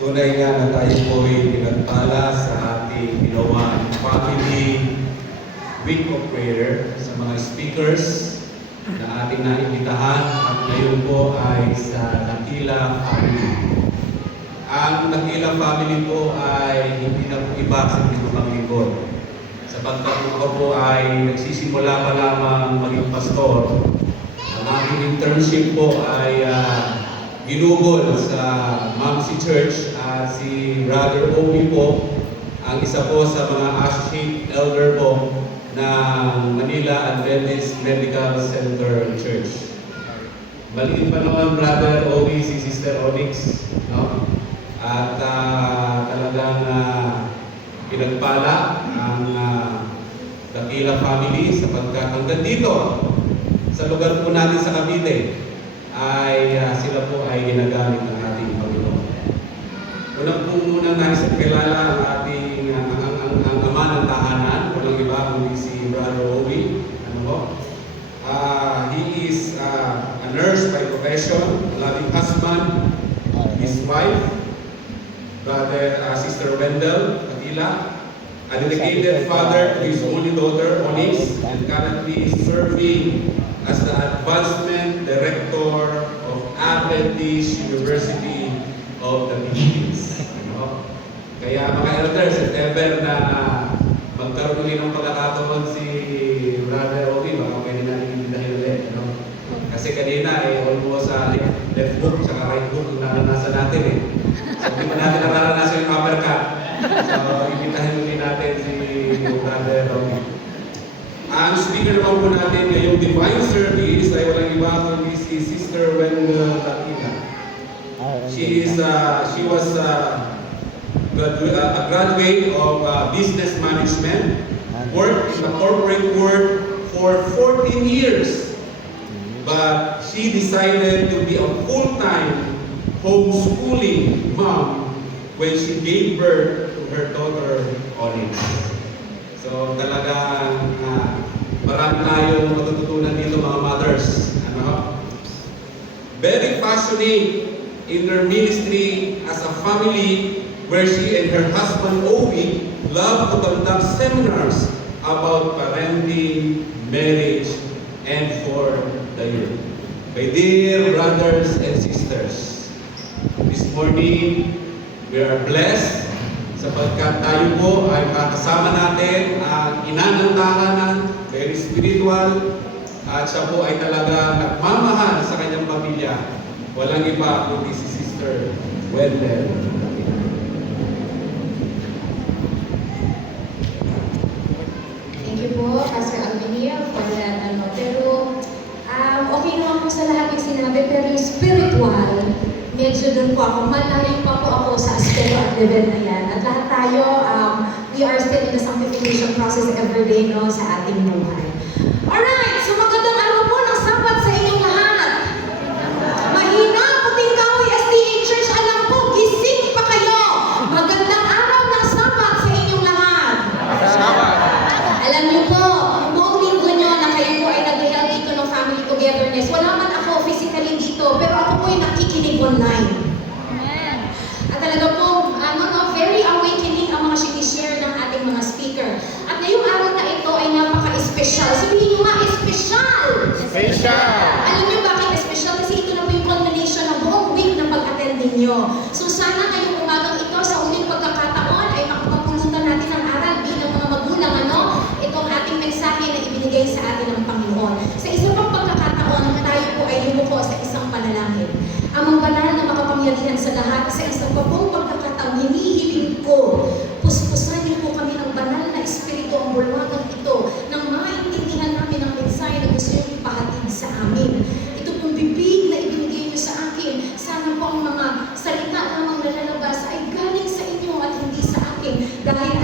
Tunay nga na tayo po'y pinagpala sa ating ginawa Family Week of Prayer sa mga speakers na ating naimbitahan at ngayon po ay sa Nakila Family. Ang Nakila Family po ay hindi na po iba sa ibang lingkod. Sapagkat ako po ay nagsisimula pa lamang maging pastor. Ang aking internship po ay ginugol sa Mamsi Church at si Brother Obi po ang isa po sa mga associate elder po ng Manila Adventist Medical Center Church. Maliit pa naman Brother Obi si Sister Onyx, no? At talagang pinagpala ang Dakila family sapagkat hanggang dito sa lugar po natin sa Cavite ay sila po ay ginagamit ng ating Panginoon. Unang nais at kilala ang ating ang ama ng tahanan, walang iba kundi si Brother Obi. Ano po? He is a nurse by profession, a loving husband, his wife, Sister Wendell Patila, a dedicated father to his only daughter, Onyx, and currently serving as the Advancement Director of Adventist University of the Philippines. Kaya mga elders, if ever na magkaroon ulit ng pagkakataon si Brother Obi, baka pwede natin ibitahin ulit. No? Kasi kanina, almost sa left hook, saka right hook, yung naranasan natin eh. So, hindi pa natin naranasan yung uppercut. So, ibitahin ulit natin si Brother Obi. Ang speaker naman po natin ngayong divine service ay walang iba kundi si Sister Wendell Latina. She was a graduate of business management, worked in the corporate world for 14 years, but she decided to be a full-time homeschooling mom when she gave birth to her daughter, Onyx. So talagang marami tayong matututunan dito mga mothers. Very passionate in her ministry as a family where she and her husband Obi love to conduct seminars about parenting, marriage, and for the youth. My dear brothers and sisters, this morning we are blessed sapagkat tayo po ay makasama natin ang ina ng tahanan, very spiritual, at siya po ay talaga nagmamahal sa kanyang pamilya. Walang iba kundi si Sister Wendell. Thank you po, Pastor Alvenia, for that. Pero, okay naman po sa lahat yung sinabi, pero yung spiritual, medyo dun po ako, malayo pa po ako sa aspeto at level na yan. At lahat tayo, we are still in the sanctification process every day, no, sa ating buhay. Alright, so magandang araw po ng Sabat sa inyong lahat. Mahina, puting kahoy, SDA Church, alam po, gising pa kayo. Magandang araw ng Sabat sa inyong lahat. Alam niyo po, buong linggo nyo na kayo po ay nag-help dito ng family togetherness. Wala man ako physically dito, pero ako po ay nakikinig online. At talaga po, very awakening ang mga sinishare ng ating mga speaker. At ngayong araw na ito ay napaka-espesyal. Sabihin nyo nga, espesyal! Alam niyo bakit espesyal? Kasi ito na po yung culmination ng buong week na pag-attend ninyo. So sana ngayong umagang ito, sa uling pagkakataon, ay makapapulutan natin ang aral bilang mga magulang, itong ating mensahe na ibinigay sa atin ng Panginoon. Sa isa pang pagkakataon, tayo po ay lumuko sa isang panalangin. Amang banal na makapangyarihan sa lahat, kasi ang sa pagkong pagkakataon, hinihiling ko, puspusan niyo po kami ng banal na espiritu ang bulwagang ito, nang maintindihan namin ang mensahe na gusto niyong ipahatid sa amin. Ito pong bibig na ibinigay niyo sa akin, sana po ang mga salita namang nalalabas ay galing sa inyo at hindi sa akin. Dahil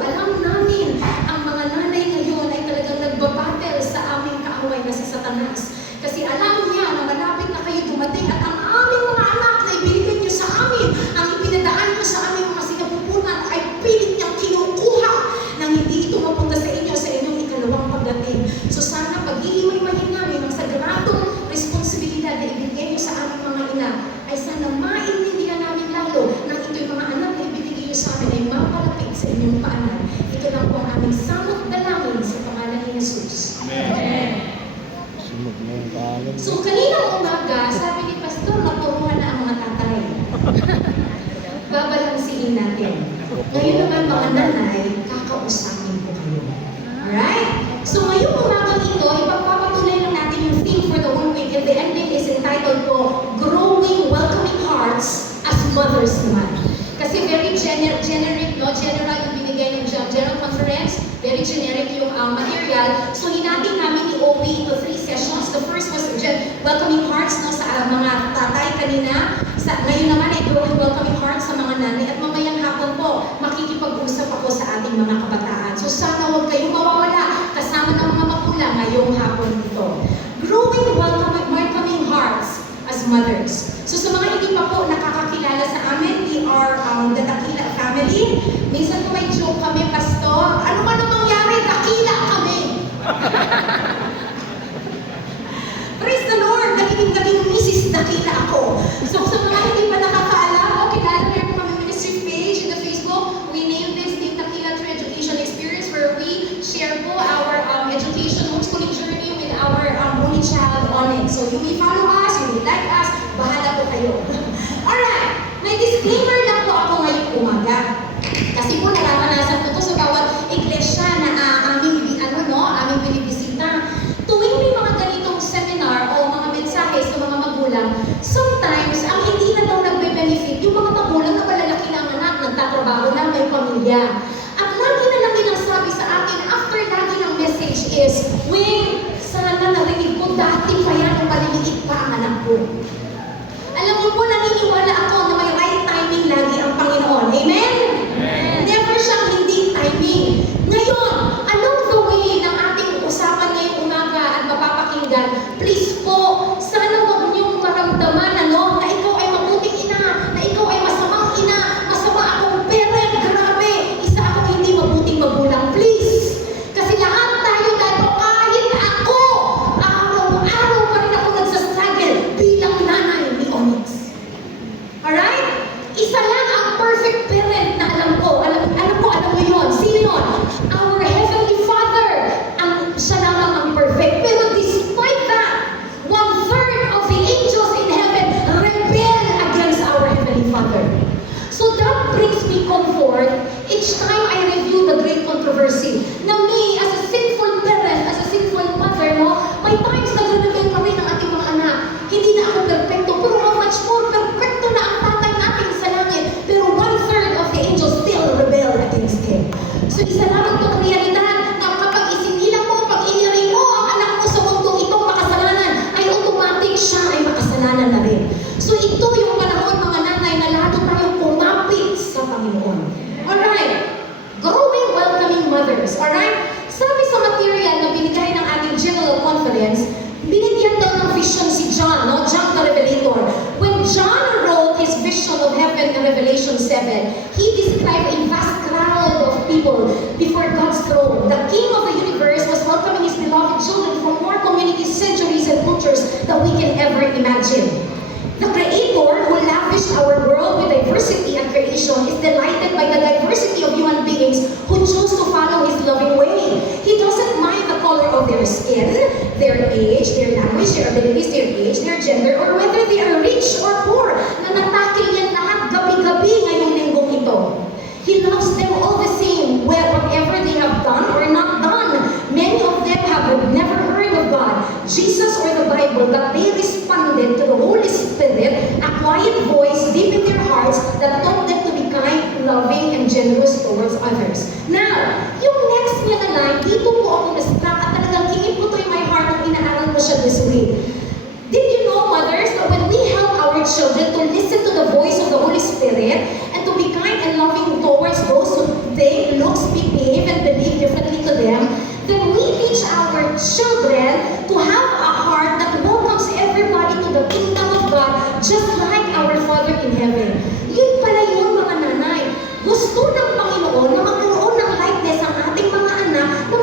alam namin, ang mga nanay ngayon ay talagang nagbabattle sa aming kaaway na si Satanas. Kasi alam niya na malapit na kayo dumating at ang aming mga anak na ibinigay niyo sa amin, ang ipinadaan niyo sa aming mga sinapupunan ay pilit niyang kinukuha nang hindi ito mapunta sa inyong ikalawang pagdating. So sana paghihimay-mahin namin ang sagradong responsibilidad na ibinigay niyo sa aming mga ina ay sana maintindihan namin lalo nang ito'y mga anak na ibinigay niyo sa amin ay mapalapit sa inyong paanan. Ito lang po ang aming samot dalangin sa pangalan ni Jesus. Amen. So kaninang umaga, sabi ni Pastor, maturuhan na ang mga tatay. Babalansiin natin. Ngayon naman mga nanay, kakausapin ko kayo. Alright? So ngayong umagang ito, ipagpapatuloy lang natin yung theme for the whole week. And the ending is entitled po, Growing Welcoming Hearts as Mothers naman. Kasi very generic, no? General yung binigay ng General Conference. Very generic yung material. So hinati namin ni Obi into 3 sessions. The first was Welcoming Hearts, no, sa mga tatay kanina. Ngayon naman ay Growing Welcoming Hearts sa mga nanay. At mamayang hapon po, makikipag-usap ako sa ating mga kabataan. So sana huwag kayong mawawala kasama ng mga magulang ngayong hapon ito. Growing Welcoming Hearts as Mothers. So sa mga hindi pa po nakakakilala sa amin, we are the Dakila family. Minsan po may joke kami, Pastor, ano man ang mangyari, Dakila kami. Praise the Lord! Naging Mrs. Dakila ako. So sa mga hindi pa nakakaalam, o kilala meron kami ministry page in the Facebook. We named this the Dakila True Education Experience, where we share po our education homeschooling journey with our only child on it. So you may follow us, you may like us, bahala po kayo. Alright, may disclaimer lang po ako nagtatrabaho na, may pamilya. At lagi na lang nilang sabi sa akin, after lagi ng message is, Wing, sana narinig ko, dati pa yan, nung maliliit pa ang anak ko. Alam niyo po, naniniwala ako na may right timing lagi ang Panginoon. Amen? Never siyang hindi timing. Ngayon, along the way ng ating usapan ngayong umaga at mapapakinggan, please po, sana huwag niyong maramdaman na ikaw ay mabuting ina, na ikaw ay masamang ina, masama akong parent, grabe, isa akong hindi mabuting magulang. Please! Kasi lahat tayo dito, kahit ako, araw-araw pa rin ako nagsastruggle bilang nanay ni Onyx. Alright? Isa lang ang perfect parent na alam ko. Alam mo yun. Sino yun? Our Heavenly Father. Siya lamang ang perfect. Pero despite that, 1/3 of the angels in heaven rebel against our Heavenly Father. So that brings me comfort each time I review the great controversy. Na me, as a sinful parent, as a sinful mother, may times nag-rebel kami ng ating mga anak. Hindi na ako perfecto, pero how much more perfecto na ang tatay natin sa langit. Pero 1/3 of the angels still rebel against Him. So isa lamang itong realidad na kapag isinilang mo, pag iniring mo ang anak mo sa mundo itong makasalanan, ay automatic siya ay makasalanan na rin. So ito yung panahon mga nanay na lalo tayong kumapit sa Panginoon. Alright, growing welcoming mothers. Alright, sabi sa material na binigay ng ating general conference, binigyan daw ng vision si John, John the Revelator. When John wrote his vision of heaven in Revelation 7, he described a vast crowd of people before God's throne. The King of the universe was welcoming his beloved children from more communities, centuries, and cultures that we can ever imagine. The Creator, who lavished our world with diversity and creation, is delighted by the diversity of human beings who choose to follow His loving way. He doesn't mind the color of their skin, their age, their language, their abilities, their age, their gender, or whether they are rich or poor. Nanatakil yan lahat gabi-gabi ngayong linggong ito. He loves them all the same, whatever they have done or not done. Many of them have never heard of God, Jesus, or the Bible, but they responded to the Holy Spirit, a quiet voice deep in their hearts that taught them to be kind, loving, and generous towards others. Now, yung next niya na line, dito po ako na-struck at talagang kingin ko to in my heart at inaaral ko siya this week. Did you know, mothers, that when we help our children to listen to the voice of the Holy Spirit and to be kind and loving towards those who think, look, speak, behave, and believe differently to them, then we teach our children to have a heart that welcomes everybody to the kingdom of God, just like our Father in heaven. Yun pala yun, mga nanay. Gusto ng Panginoon na magkaroon ng likeness ang ating mga anak na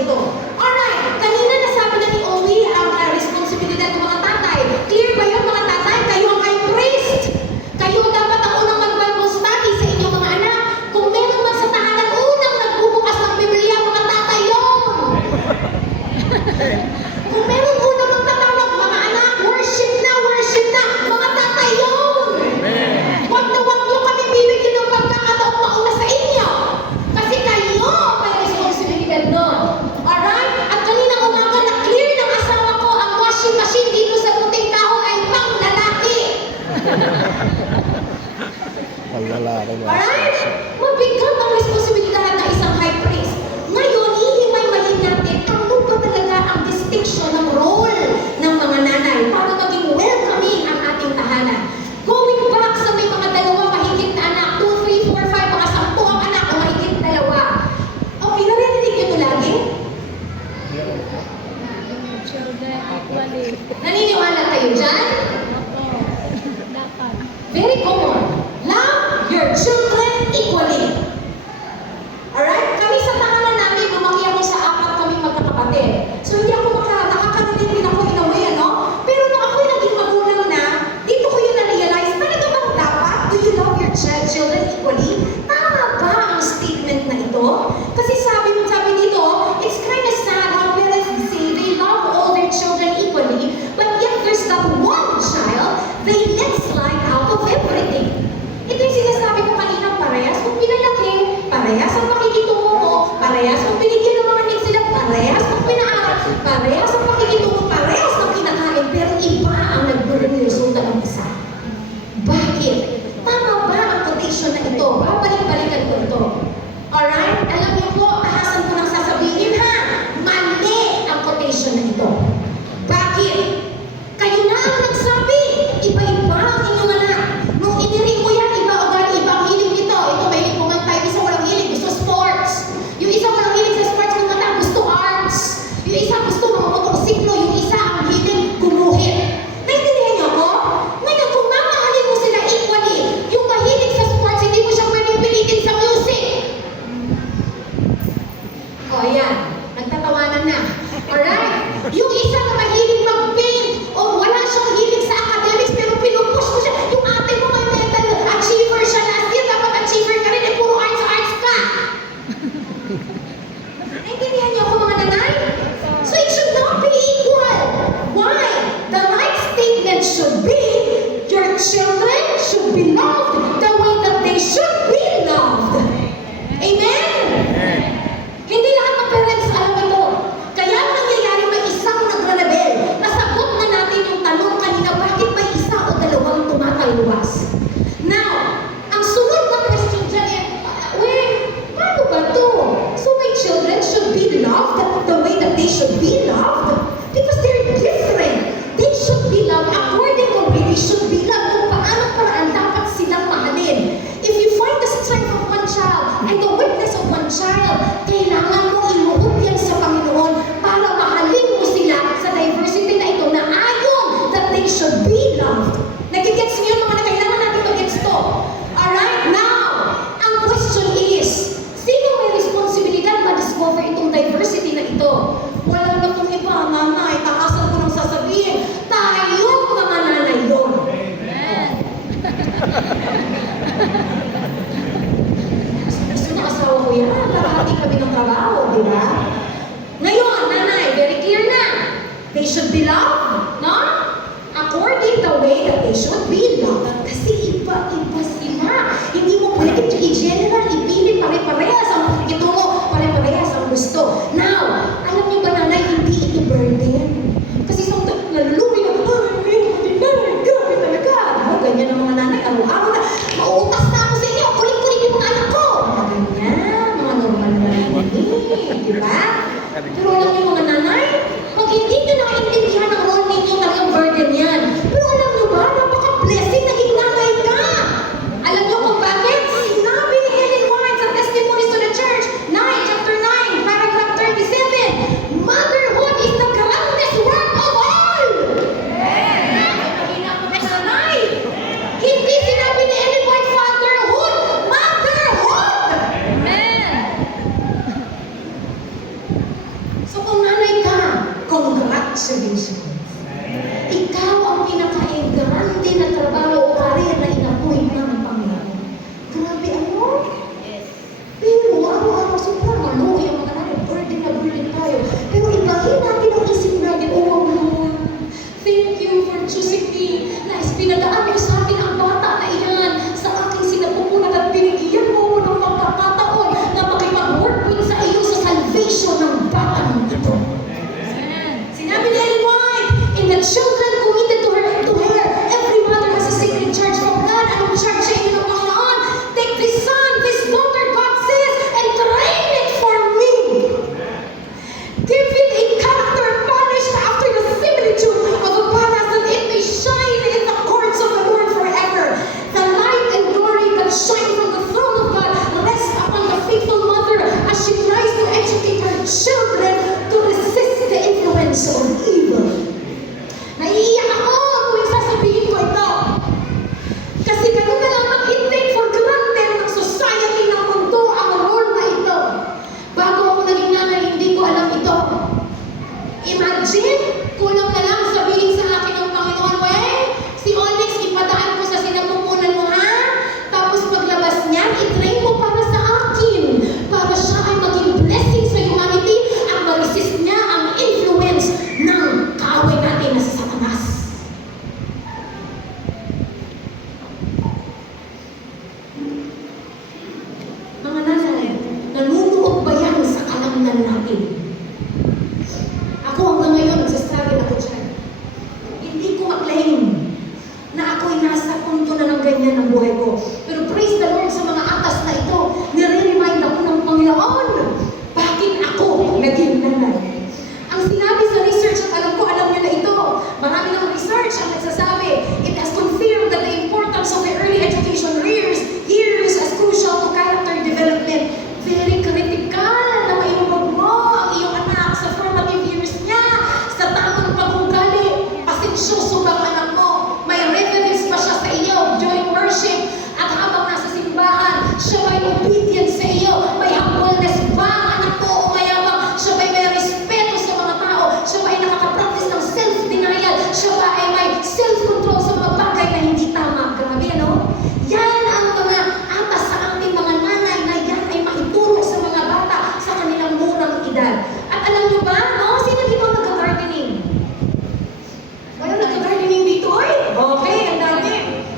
ito. Alright, kanina nasabi na ni Owie ang responsibilidad ng mga tatay. Clear ba yun mga tatay? Kayo ang high priest. Kayo dapat ang unang mag-Bible study sa inyong mga anak. Kung meron man sa tahanan, unang nagbubukas ng Biblia, mga tatay yun. Kung meron unang magtatawag, mga anak, worship na, mga tatay yun. Huwag nyo kami bibigyan ng pagkakataong mauna sa inyo. Kasi kayo may responsibilidad doon. Alright? At kaninang umaga na clear ng asawa ko ang washing machine dito sa puting kahoy ay pang lalaki. Paglalaki mo. Alright? Mabigat ang responsibilidad ng isang high priest. Ngayon, hihimay-mahin natin ano ba talaga ang distinction ng role ng mga nanay para maging welcoming ang ating tahanan. Going back sa may mga dalawa mahigit na anak, 2, 3, 4, 5, mga 10 ang anak o mahigit dalawa. Okay, narinig niyo ito lagi? Naniniwala kayo dyan? Very common. Love your children equally. Alright? Kami sa tahanan namin, lumaki ako sa 4 kaming magkakapatid. So hindi ako nakakarinig din ako in a way, ano? Pero nung ako'y naging magulang na, dito ko yun na-realize, talaga bang dapat, do you love your children equally? Tama ba ang statement na ito? Kasi sabi dito, it's kind of sad how parents say they love all their children equally, but yet there's that one child they let slide out of everything. Ito yung sinasabi ko kanina, parehas kung pinalaki, parehas ang pakikitungo mo, parehas kung binigyan ng mga needs sila, parehas kung pinaaral, parehas ang pakikitungo, parehas ng kinakain, pero iba ang nagburing resulta ng isa. Bakit? Tama ba ang quotation na ito? Babalik-balikan ko ito. Alright? Alam niyo po, tahasan ko nang sasabihin ha, mali ang quotation na ito. Bakit? Kayo na ang nagsabi, iba-iba ang inyong anak. Nung iniring mo yan, iba ugali, iba ang hilig nito. Ito, may hilig kumanta, yung isa walang hilig, gusto sports. Yung isa walang hilig sa sports kumanta, gusto arts. Yung isa gusto mga motorsiklo, yung isa ang hilig gumuhit. Naintindihan niyo ako? Ngayon, kung mamahalin mo sila equally, yung mahilig sa sports, hindi mo siya pwedeng pilitin sa music. O, ayan. Nagtatawanan na. Alright? Yung isa na mahilig mag-paint o wala siyang hilig sa academics pero pinupush mo siya. Yung ate mo may mental achiever siya last year, dapat achiever ka rin, puro arts ka. Naintindihan niyo ako mga nanay? So it should not be equal. Why? The right statement should be, your children should be loved the way that they should be loved. Amen? Hindi lahat ng parents alam ito. Kaya nangyayari may isang nagre-rebel. Nasagot na natin yung tanong kanina, bakit may isa o dalawang tumatayuwas? Now, ang sunod na question dyan paano ba to? So my children should be loved the way that they should be loved? Because they're different. They should be loved according to the way they should be loved. Kung paanong paraan dapat silang mahalin. If you find the strength of one child and the weakness of one child, kailangan mo imuot yan sa Panginoon para mahalin mo sila sa diversity na ito na ayon that they should be loved. Nagigets niyo mga na kailangan natin ito gets to. Alright? Now, ang question is, sino may responsibilidad ma-discover itong diversity na ito? Wala na itong iba, nanay, takasan ko nang sasabihin, tayong mga nanay doon. Amen. Gusto na asawa ko yan, nakahati kami ng trabaho, di ba? Ngayon, nanay, very clear na. They should be loved, no? According the way that they should be loved. Kasi iba-iba sila. Hindi mo pwede i-general, ipili pare-parehas ang pakikitungo, pare-parehas ang gusto. Now, alam niyo ba nanay, hindi ito burden. Kasi sometimes naluluwi na, grabe talaga. Ganyan ang mga nanay, araw-araw na, mauutas na ako sa inyo, kulit-kulit yung mga anak ko. Ganyan, mga normal na narinig, di ba? Pero alam niyo mga nanay, pag hindi nyo nakaintindihan ang role ninyo, talagang burden yan. Pero alam niyo ba, napaka-blessing naging nanay ka. Alam niyo kung bakit? Sinabi ni Ellen White sa Testimonies to the Church, chapter 9, paragraph 37, motherhood is the grandest work of all. Nanay, hindi sinabi ni Ellen White fatherhood, motherhood. Amen. congratulations! Ikaw ang pinaka-grande na trabaho o karir na inapoy ng Panginoon. Grabe ano? Pero araw-araw sobrang maluwi ang mga natin. Burden tayo. Pero ibahin natin ang isip natin. Oh Lord, thank you for choosing me. Na pinagaan mo sa akin ang bata na iyan sa aking sinapupunan at binigyan mo ng magkakataon na makipag-work with sa iyo sa salvation ng batang ito. Sinabi ni Ellen White, in the children committed to her, every mother has a sacred charge from God. Anong charge sa inyo ng Panginoon? Take this son, this daughter, God says, and train it for me. Give it a character polished after the similitude of a palace, that it may shine in the courts of the Lord forever. The light and glory that shine from the throne of God rest upon the faithful mother as she tries to educate her children to resist the influence of evil. Naiiyak ako kung sasabihin ko ito. Kasi ganun na lang mag-intake for granted ng society ng mundo ang role na ito. Bago ako naging nanay, hindi ko alam ito. Imagine, kulang na lang sabihin sa akin ng Panginoon, si Onyx, ipadaan ko sa sinapupunan mo ha? Tapos paglabas niya, i-train mo para sa akin. Para siya ay maging blessing sa humanity at ma-resist niya ang influence ng kaaway natin na si Satanas. Mga nanay, nanunuot ba yan sa kalamnan natin? Ako hanggang ngayon, nagsastruggle ako dyan. Hindi ko maklaim na ako'y nasa punto na ng ganyan ng buhay ko. Pero praise the Lord sa mga atas na ito, nire-remind ako ng Panginoon, bakit ako naging nanay? Ang sinabi sa research, at alam niyo na ito, marami ng research ang nagsasabi, it has confirmed that the importance of the early education years as crucial to character development. Very critical na maiubog mo ang iyong anak sa formative years niya, sa tamang pag-ugali. Pasensyoso bang anak mo? May reverence ba siya sa iyo during worship? At habang nasa simbahan, siya may obedient sa iyo? May humbleness ba ang anak mo o mayabang? Siya may respeto sa mga tao? Siya ba ay nakaka-practice ng self-denial? Siya ba ay may self-control sa mga bagay na hindi tama? Grabe, ano? Yan ang mga atas sa ating mga nanay na yan ay maituro sa mga bata sa kanilang murang edad. At alam niyo ba, no? Sino dito nag-gardening? Wala nag-gardening dito, oy? Okay, ang dami.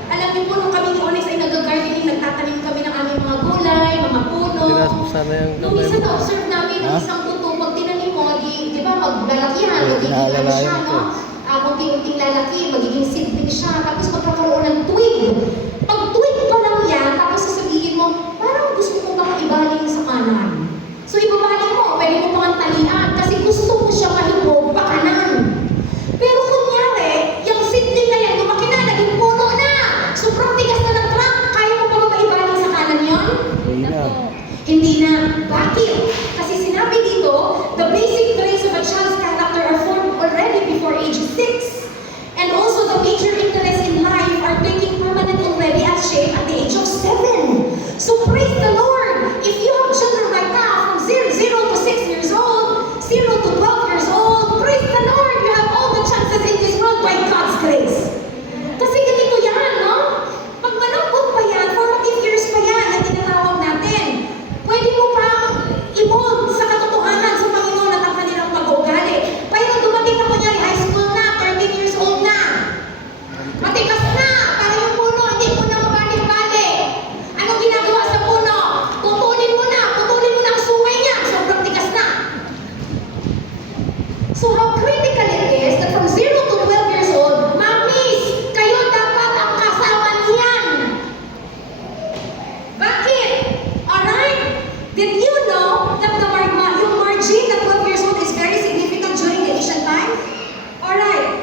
Alam niyo po, nung kami ni Onyx ay nag-gardening, nagtatanim kami ng aming mga gulay, mga puno. Sana yung Nung isa na-observe namin ng isang tuto, pag tinanim mo, di ba, maglalaki yan, magiging ano siya, no? Unti-unting lalaki, magiging seedling siya, tapos magkakaroon ng twig. Pag twig pa lang yan, tapos sasabihin mo, parang gusto mo baka ibaling sa kanan. So ibabaling mo, pwede mo pang talian, kasi gusto mo siya mahibog pa kanan. Pero kunyari, yung seedling na yan, lumaki na, naging puno na. Sobrang tigas na ng trunk, kaya mo pa ba maibaling sa kanan yon? Hindi na. Bakit? Kasi sinabi dito, the basic traits of a child's character are formed already before age 6. And also the major interests in life are taking permanent already as shape at the age of 7. So praise the Lord! If you have children right now from 0 to 6 years old, 0 to 12 years old, praise the Lord! You have all the chances in this world by God's grace. Kasi ganito yan, no? Pag malambot pa yan, formative years pa yan na tinatawag natin. Pwede mo pang i-mold sa katotohanan sa Panginoon at ang kanilang pag-uugali. Pero dumating na kunyari high school na, 13 years old na. Matigas na, para yung puno, hindi mo na mabalik-balik. Anong ginagawa sa puno? Putulin mo na ang sungay niya, sobrang tigas na. So how critical it is that from 0 to 12 years old, mommies, kayo dapat ang kasama niyan. Bakit? Alright? Did you know that yung margin at 12 years old is very significant during the Asian time? Alright.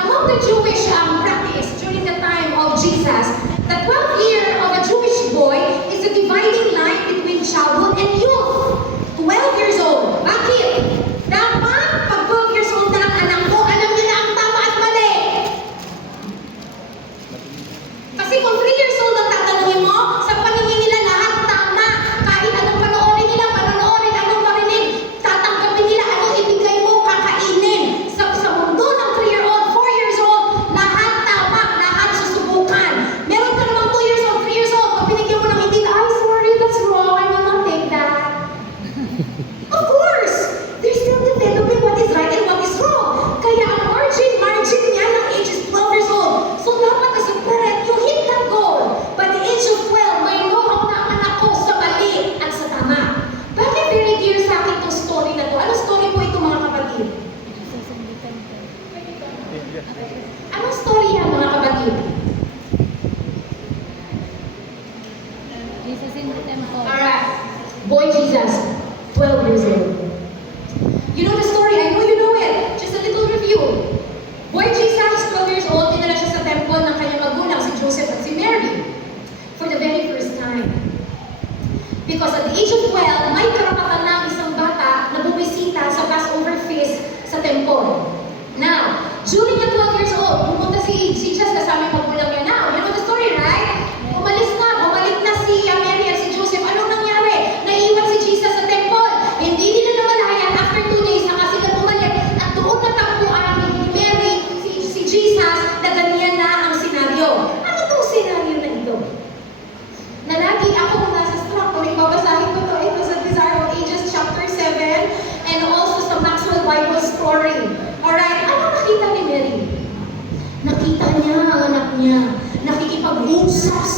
Among the Jewish practice during the time of Jesus, the 12th year of a Jewish boy is the dividing line between childhood and youth. 12 years old. Bakit? Dapat pag 12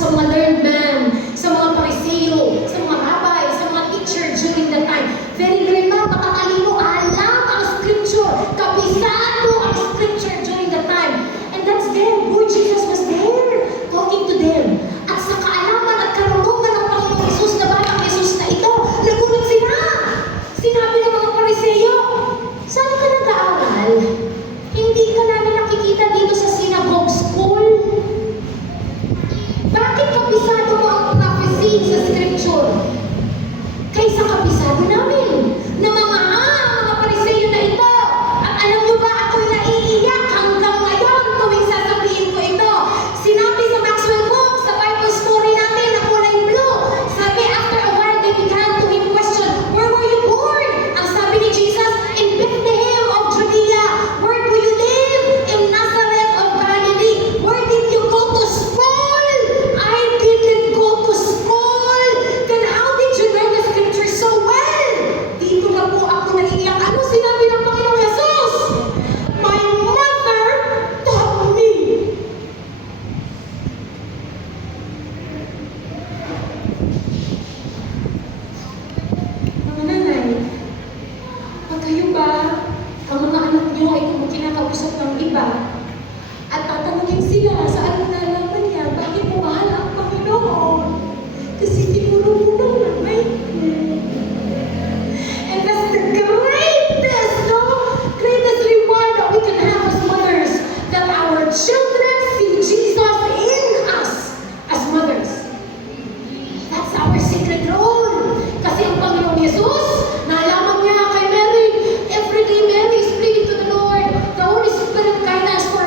sa mga learned man, sa mga pariseyo, sa mga rabbi, sa mga teacher during that time. Very learned man, matatalino, alam ang scripture, kabisado ang scripture during that time. And that's them. Lord Jesus was there, talking to them. At sa kaalaman at karunungan ng Panginoong Jesus na batang Jesus na ito, nagulat sila. Sinabi ng mga pariseyo, saan ka nag-aaral? Hindi ka namin nakikita dito sa synagogue school. Bakit kabisado mo ang prophecy sa scripture? Kaysa kabisado namin na mga pariseyo na ito. At alam niyo ba, ako'y naiiyak hanggang ngayon tuwing sasabihin ko ito. Sinabi sa Maxwell book, sa Bible story natin na kulay blue, sabi after a while they began to be questioned, where were you born? Ang sabi ni Jesus, in Bethlehem of Judea. Where do you live? In Nazareth of Galilee. Where did you go to school? I didn't go to school. Then how did you learn the scripture so well? Dito na po ako naiiyak. Ano sinabi ng Panginoong Jesus? My mother taught me. Mga nanay, pag kayo ba, ang mga anak niyo ay kung kinakausap ng iba, at tatanungin sila sa anong nalaman niya, bakit mo mahal ang Panginoon? Kasi tinuro mo lang ng may And that's the greatest, no? Greatest reward that we can have as mothers, that our children see Jesus in us as mothers. That's our secret role. Kasi ang Panginoong Jesus, nalaman niya kay Mary, every day Mary is praying to the Lord. The Holy Spirit guidance for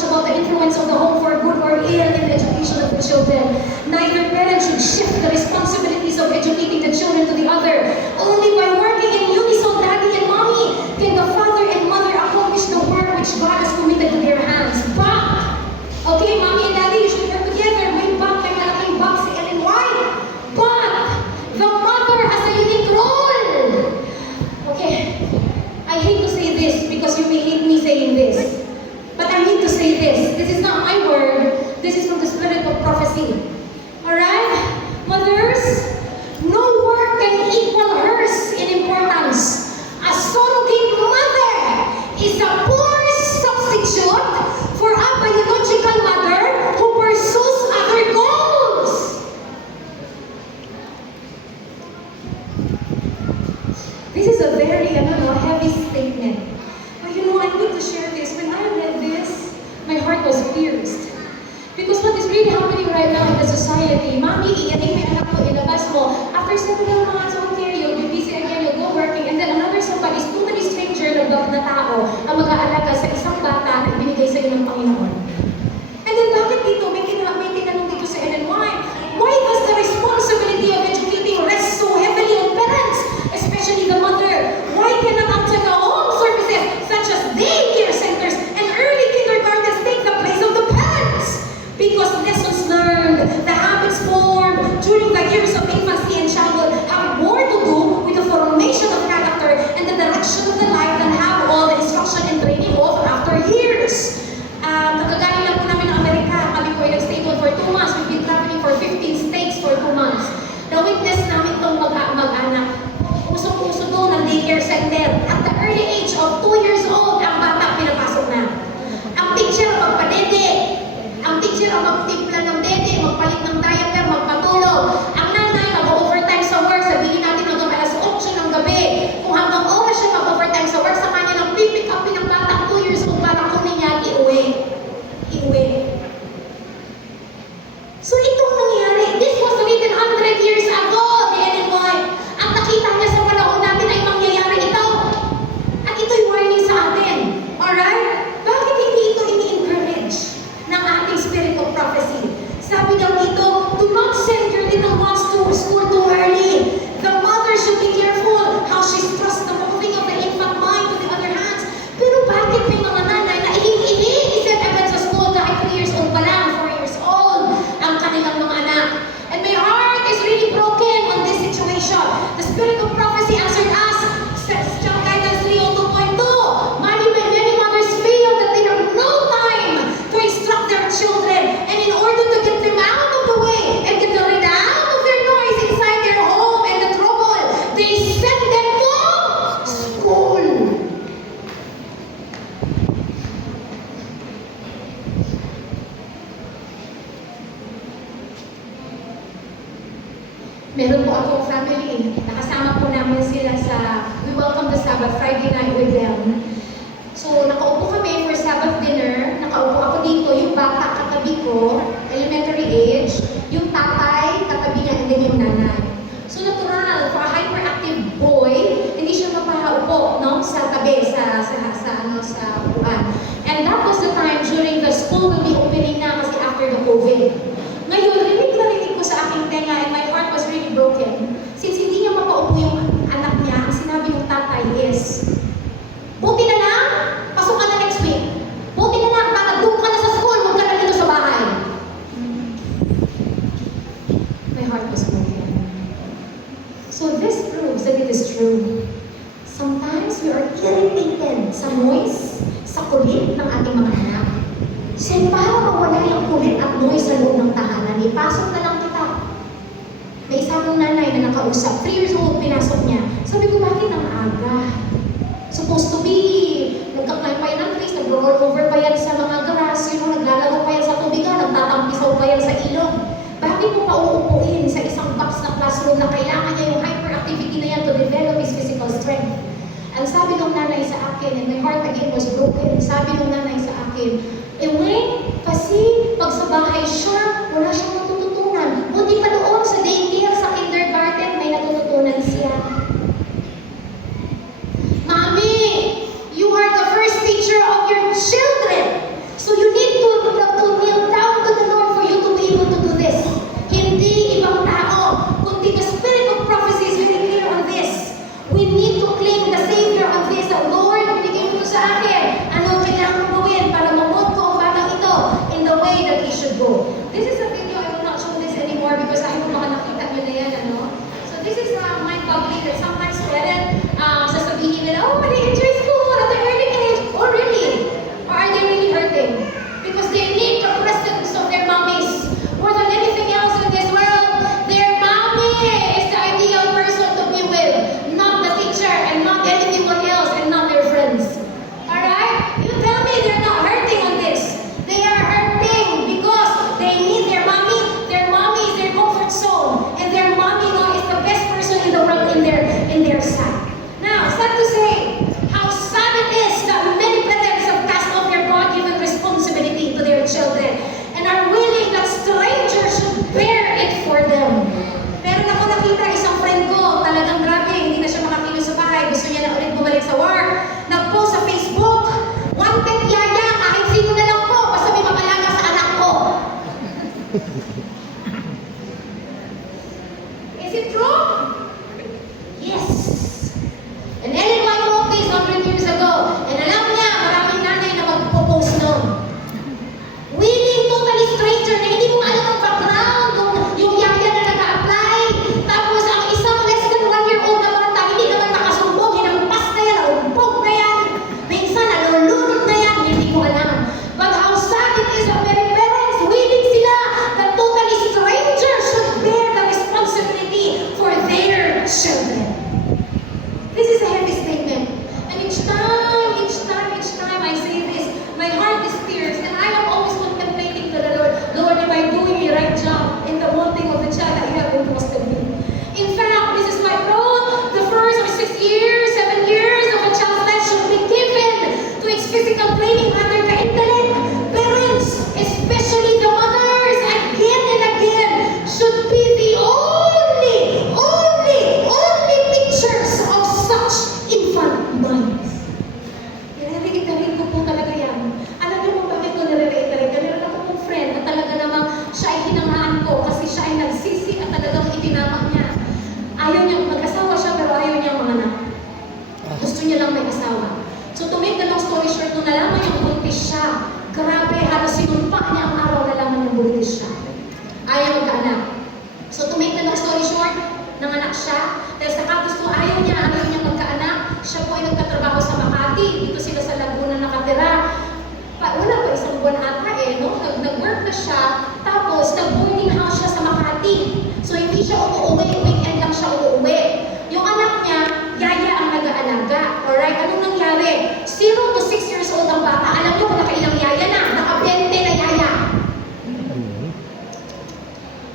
much about the influence of the home for good or ill in the education of the children. Neither parent should shift the responsibilities of educating the children to the other. Only by working in unison, daddy and mommy, can the father and mother accomplish the work which God has committed to their hands. But, okay, mommy and daddy, you should work together. May back, may malaking back si Ellen White. But, the mother has a unique role. Okay, I hate to say this because you may hate me saying this. But I need to say this. This is not my word. This is from the spirit of prophecy. Alright? Mothers, no work can equal hers in importance. A surrogate mother is a poor substitute for a biological mother who pursues other goals. This is a very, heavy statement. But I need to share this. When I read this, my heart was pierced. Because what is really happening right now in the society, Mami, iyanin mo yung anak mo, ilabas mo. After several months, okay, you'll be busy again, you'll go working, and then another somebody, totally stranger na tao ang mag-aalaga sa isang bata na ibinigay sa iyo ng Panginoon. And then bakit dito, may tinanong dito sa Ellen White, why does the responsibility of educating rest so heavily on parents, especially the mother? Why cannot outside the home services such as daycare centers and early kindergartens take the place of the parents? Because lessons learned, the habits formed during the years of infancy and childhood have more to do with the formation of character and the direction of the life than have all the instruction and training of after years. Nakagaling lang po namin ng Amerika. Kami po ay nag-stay doon for 2 months. We've been traveling for 15 states for 2 months. Na-witness namin itong mag-anak. Usong-uso doon ang daycare center. At the early age of 2 years old, ang bata pinapasok na. Ang teacher magpadede. Ang teacher ang magtimpla ng dede, magpalit ng diaper, magpatulog. Ang nanay mag-overtime sa work. Sabihin natin hanggang alas 8 ng gabi. Kung hanggang oras siya mag-overtime sa work, sa kanya lang pipick upin ng bata 2 years old para kunin niya iuwi. So ito ang nangyari. This was written 100 years ago, ni Ellen White. Ang nakita niya sa panahon natin ay mangyayari ito. At ito'y warning sa atin. Alright? Bakit hindi ito ini-encourage ng ating spirit of prophecy? Sabi daw dito, do not send your little ones to school too early. The mother should be careful how she trusts the moving of the infant mind to the other hands. Pero bakit may mga nanay na ihing-ihing-isip agad sa school kahit 3 years old pa lang, 4 years old ang kanilang mga anak? And my heart is really broken on this situation. The spirit of prophecy answered us. Strong Guidance 302.2. Many mothers feel that they have no time to instruct their children. And in order to get them out of the way and get them out of their noise inside their home and the trouble, they send them to school. Meron po akong family. Nakasama po namin sila sa We Welcome the Sabbath Friday night with them. So, nakaupo kami for Sabbath dinner. Nakaupo ako dito, yung bata katabi ko, elementary age, yung tatay katabi niya, and then yung nanay. So, natural, for a hyperactive boy, hindi siya mapaupo, no? Sa tabi, sa upuan. And that was the time during the school will be opening na kasi after the COVID. Ngayon, rinig ko sa aking tenga and my heart was really broken. Since hindi niya mapaupo yung anak niya, ang sinabi ng tatay is, buti na lang, pasok ka na next week. Buti na lang, doon ka na sa school, huwag ka na dito sa bahay. My heart was broken. So this proves that it is true. Sometimes we are irritated sa noise, sa kulit ng ating mga anak. So para mawala yung kulit at noise sa loob ng tahanan, ipasok na lang kita. May isang nanay na nakausap, 3 years old, pinasok niya. Sabi ko, bakit ang aga? Supposed to be, nagka-climb pa yan ng trees, nag-roll over pa yan sa mga grass, naglalaro pa yan sa tubigan, nagtatampisaw pa yan sa ilog. Bakit mo pa uupuin sa isang box na classroom na kailangan niya yung hyperactivity na yan to develop his physical strength? Ang sabi ng nanay sa akin, and my heart again was broken, sabi ng nanay sa akin, kasi pag sa bahay, sure, wala siyang natututunan. Buti pa doon sa daycare, sa kindergarten, may natututunan siya. Mommy, you are the first teacher of your children. So you need buntis siya. Grabe, halos sinumpa niya ang araw na laman ng buntis siya. Ayaw magkaanak. So to make the long story short, nanganak siya. Dahil sa gusto, ayaw niya magkaanak. Siya po ay nagkatrabaho sa Makati. Dito sila sa Laguna nakatira. Wala pa isang buwan ata no? Nag-work na siya. Tapos, nag-boarding house siya sa Makati. So hindi siya umuwi. Weekend lang siya umuwi. Yung anak niya, yaya ang nag-aalaga. Alright? Anong nangyari? 0 to 6 years old ang bata. Alam niyo kung nakailang yaya na. Naka-20 na yaya.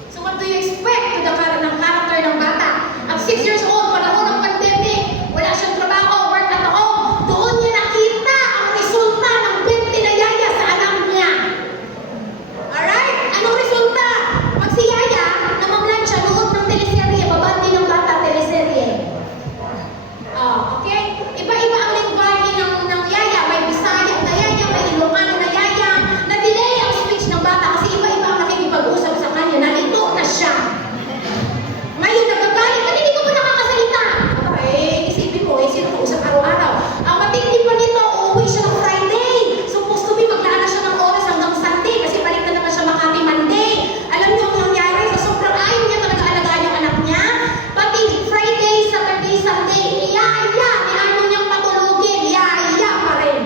So what do you expect to ng character ng bata? At 6 years old, panahon ng pandemic, wala siyang trabaho, work at home. Doon niya nakita ang resulta ng 20 na yaya sa anak niya. Alright? Anong resulta? Pag si yaya, namamlan siya nood ng teleserye, babandi ng bata teleserye. Okay? Iba-iba ang lingwahe ng yaya. May Bisaya na yaya, may Ilocano na yaya. Na-delay ang speech ng bata kasi iba-iba ang nakikipag-usap sa kanya. Nalito na siya. Ngayon, nagagalit. Ba't hindi ko pa nakakasalita? Isipin mo, sino ko usap araw-araw. Ang matindi pa nito, uuwi siya ng Friday. Supposed to be, maglaan na siya ng oras hanggang Sunday kasi balik na naman siya Makati Monday. Alam niyo ang nangyari? Sa sobrang ayaw niya talaga alagaan yung anak niya. Pati Friday, Saturday, Sunday, yaya, ayaw niyang patulogin, yaya pa rin.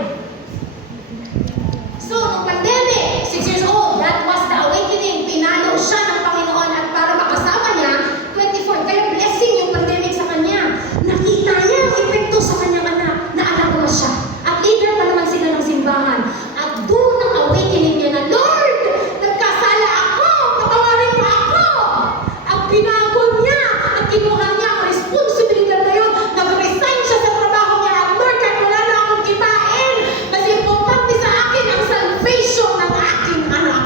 So, nung pandemic, 6 years old, that was the awakening. Pinalo siya ng Panginoon at para makasama niya, 24. Kaya blessing yung pandemic sa kanya. Nakita niya ang epekto sa kanyang anak, naalala na siya. At leader pa naman sila ng simbahan. At doon ang awakening niya na, Lord, nagkasala ako, patawarin mo ako. At binago niya at kinuha niya ang responsibilidad na yun. Nag-resign siya sa trabaho niya. At Lord, kahit wala na akong kitain, mas importante sa akin ang salvation ng aking anak.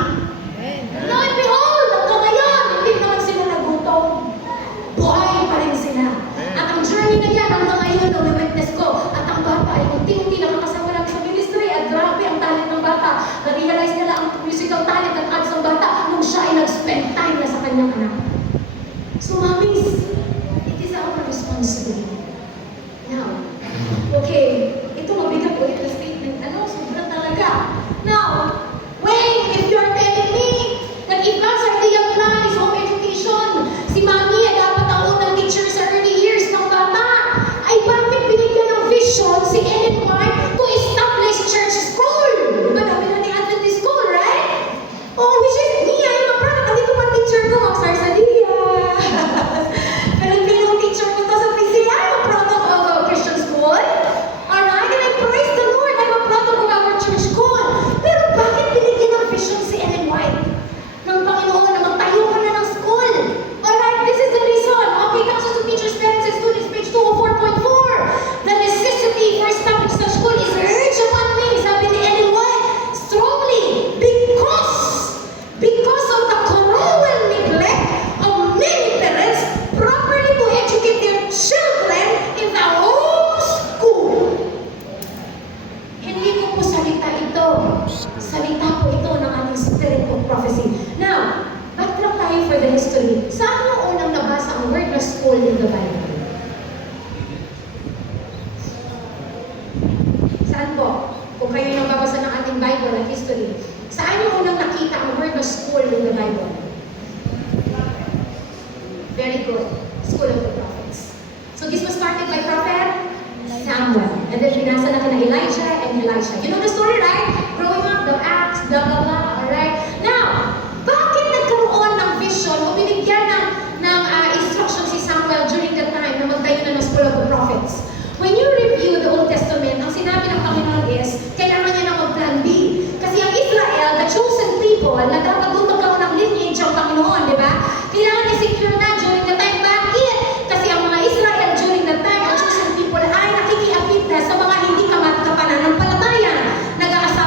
Lo and behold, hanggang ngayon, hindi naman sila nagutom. Buhay pa rin sila. At ang journey na yan, hanggang ngayon, na-witness ko. At ang bata ay unti-unti nakakasama lang sa ministry. At grabe ang talent ng bata. Na-realize nila ang musical talent at arts ng bata nung siya ay nag-spend time na sa kanyang anak. So, mommies, it is our responsibility. Now, okay, ito mabigat ulit na statement. Sobrang talaga. Now, Wayne, if you're telling me that if God's idea plan is home education, si Mami ay dapat ang unang teacher sa early years ng bata, ay bakit binigyan ng vision si Ellen White to establish church school? Madami na ni Adventist school, right? Oh, which is me, I'm a product. Andito pa teacher ko, Ma'am Sarsadia. Filipino teacher ko to sa PCI, I'm a product of a Christian school. Alright, and I praise the Lord, I'm a product of our church school. Pero bakit binigyan ng vision si Ellen White? Ng Panginoon na magtayo ka na ng school. Alright, this is the reason. Okay, Council of Teachers, Parents, and Students, page 204.4. The necessity for establishing the school is urged upon me, sabi ni Ellen White, strongly, because of the cruel neglect of many parents properly to educate their children in the home school. Hindi ko po salita ito. Salita po ito ng ating spirit of prophecy. Now, backtrack tayo for the history. Saan mo unang nabasa ang word na school in the Bible? Saan po? Kung kayo yung nagbabasa ng ating Bible at history, saan mo unang nakita ang word na school in the Bible? Very good. School of the Prophets. So this was started by Prophet Samuel. And then binasa na kina Elijah and Elisha. You know the story, right? Growing up, the Acts, blah, blah, blah. Alright? Now, bakit nagkaroon ng vision o binigyan ng instruction si Samuel during that time na magtayo na ng School of the Prophets? When you review the Old Testament, ang sinabi ng Panginoon is, kailangan niya na mag-plan B. Kasi ang Israel, the chosen people, na dapat doon magkaroon ng lineage ang Panginoon, di ba? Kailangan i-secure na during the time. Bakit? Kasi ang mga Israel during that time, ang chosen people ay nakikiapit na sa mga hindi kapananampalataya. Nag-aasama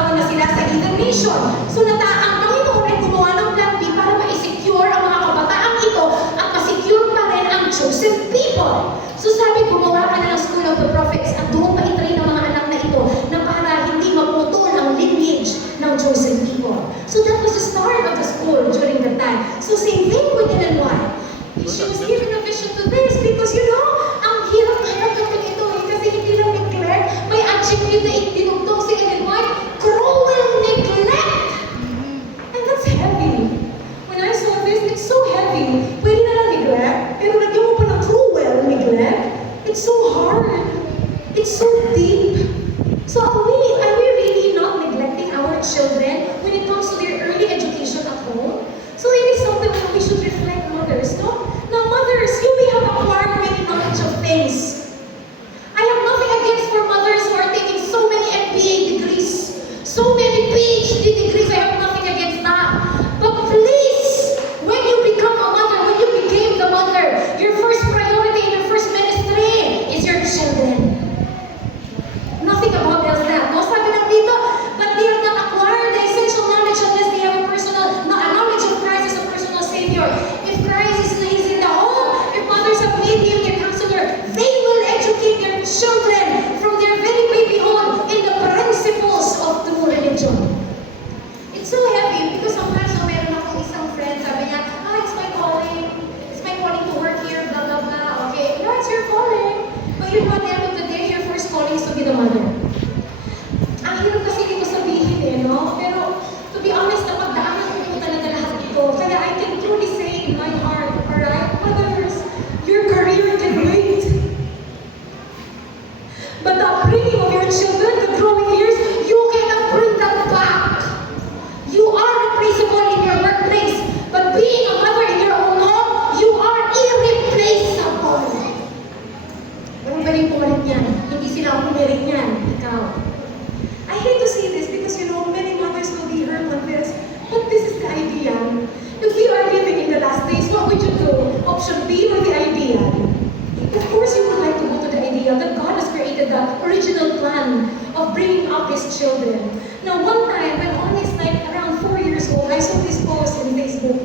children. Now, one time, when on is like around 4 years old, I saw this post in Facebook.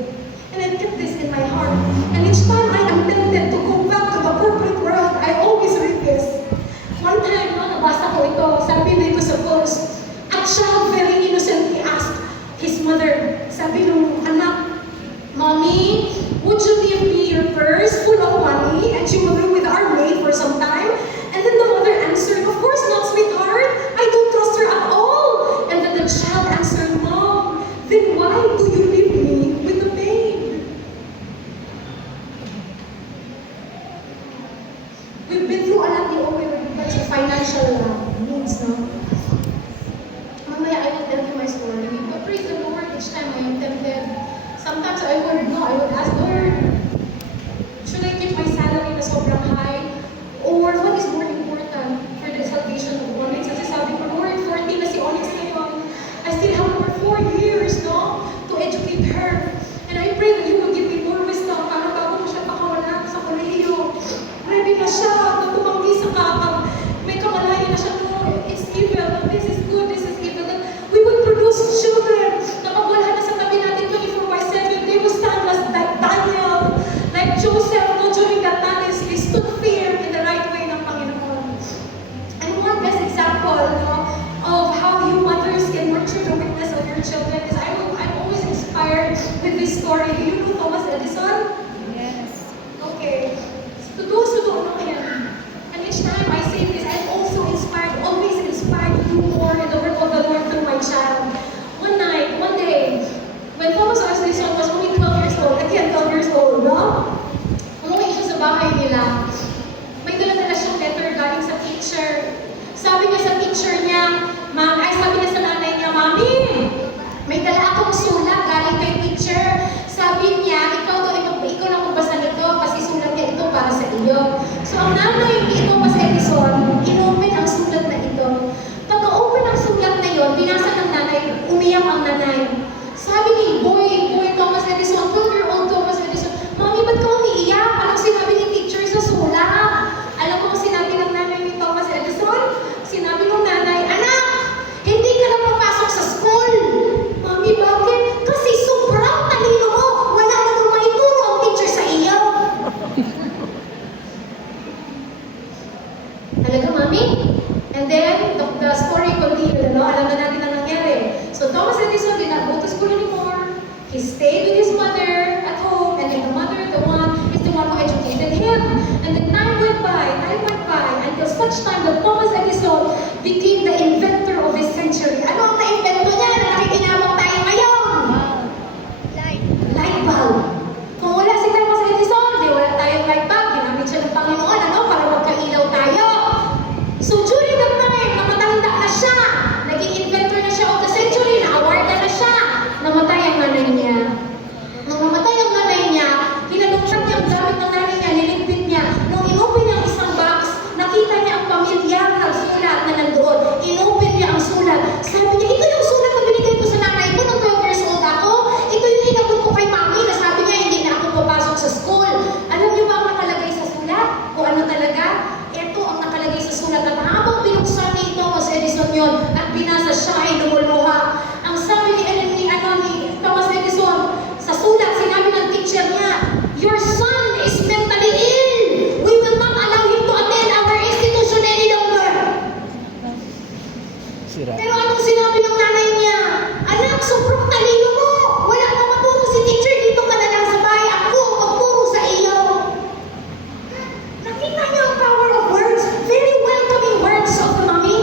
And I kept this in my heart. And each time I am tempted to go back to the corporate world, I always read this. One time, nabasa ko ito, sabi dito sa post, a child very innocently asked his mother, sabi nung anak, Mommy, would you leave me your purse full of money and you will be with our maid for some time? And then the mother answered, of course not, sweetheart. I don't trust her at all. And then the child answered, Mom, then why do you leave me with the maid? We've been through a lot with regards to financial needs, no? Mamaya, I will tell you my story. But praise the Lord, each time I am tempted. Sometimes I would ask, Lord, should I keep my salary na sobrang high? Or what is more important for the salvation of Onyx? Kasi sabi ko, Lord, 40 na si Onyx ngayon. I still have over 4 years, no? To educate her. And I pray that you will give me more wisdom para bago mo siya pakawalan sa kolehiyo. Ready na siya na tumanggi sa kapag may kamalayan na siya, no, it's evil, this is good, this is evil. That we would produce children na pag wala na sa tabi natin 24/7, they will stand as like Daniel, like Joseph, no, during that time, he stood firm in the right way ng Panginoon. And one best example, no, of how you mothers can nurture the witness of your children is I'm always inspired with this story. Do you know Thomas Edison? Yes. Okay. To those who don't know him, and each time I say this, I'm also inspired, always inspired to do more in the work of the Lord through my child. One day, when Thomas Edison was only 12 years old, again 12 years old, no? Umuwi siya sa bahay nila. May dala-dala siyang letter galing sa teacher. Sabi niya sa teacher niya, sabi niya sa nanay niya, Mami, may dala akong sulat galing kay teacher. Sabi niya, ikaw na magbasa nito kasi sulat niya ito para sa iyo. So ang nanay ni Thomas Edison, inopen ang sulat na ito. Pagka-open ang sulat na yon, binasa ng nanay, umiyak ang nanay. Sabi ni boy Thomas Edison, 12-year-old Thomas Edison, Mami, ba't ka umiiyak? Anong sinabi ni teacher sa sulat? Alam mo kung sinabi ng nanay ni Thomas Edison? Sinabi ng nanay, anak, hindi ka na papasok sa school. Mami, bakit? Kasi sobrang talino mo. Wala namang maituro ang teacher sa iyo. Talaga, Mami? And then, the story continued, no? Alam na natin ang nangyari. So, Thomas Edison did not go to school anymore. He stayed with his mother at home, and then the mother, is the one who educated him. And then time went by, until such time that Thomas Edison became the inventor of his century. Ano ang na-invento niya na nakikinabang tayo ngayon? Light bulb. Kung wala si Thomas Edison, di wala tayong light bulb. Ginamit siya ng Panginoon, para magkailaw tayo. So during that time, namatanda na siya. Naging inventor na siya of the century, na-award na siya. Namatay ang nanay niya. Nung namatay ang nanay niya, kinadungsan niya ang gamit ng nanay niya, nilipit niya. Nung inopen niya ang isang box, nakita niya ang pamilyar ng sulat na nandoon. Inopen niya ang sulat. Sabi niya, ito yung sulat na binigay ko sa nanay ko nung 12 years old ako. Ito yung inabot ko kay mami na sabi niya, hindi na ako papasok sa school. Alam niyo ba ang nakalagay sa sulat? Kung ano talaga? Ito ang nakalagay sa sulat. At habang binuksan ni Thomas Edison yon at binasa siya ay lumuluha. Ang sabi ni Thomas Edison, sa sulat, sinabi ng teacher niya, your son is mentally ill. We will not allow him to attend our institution any longer. Sira. Pero anong sinabi ng nanay niya? Anak, sobrang talino mo. Wala na maturo si teacher. Dito ka na lang sa bahay. Ako ang magturo sa iyo. Nakita niyo ang power of words? Very welcoming words of the mommy.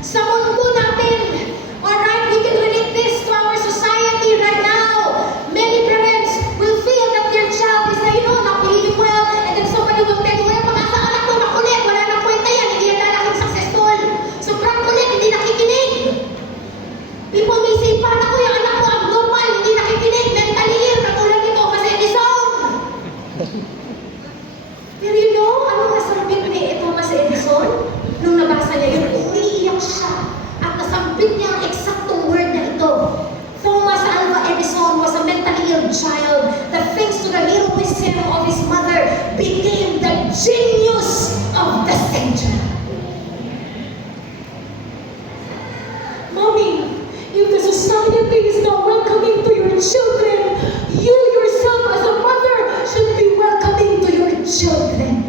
Sa mundo natin, alright, we can relate this to our society right now. Many parents will feel that their child is not behaving well, and then somebody will tell you, well, pag-asa anak ko makulit, wala nang kwenta yan, hindi yan lalaking successful. Sobrang kulit, hindi nakikinig. People may say, paano ko yung anak ko abnormal, hindi nakikinig, mentally ill, katulad nito, kasi Edison. Pero anong nasambit ni Thomas Edison? Nung nabasa niya yun, umiiyak siya. At nasambit niya ang eksaktong word na ito. Thomas Alva Edison was a mentally ill child that thanks to the heroism of his mother became the genius of the century. Mommy, if the society is not welcoming to your children, you yourself as a mother should be welcoming to your children.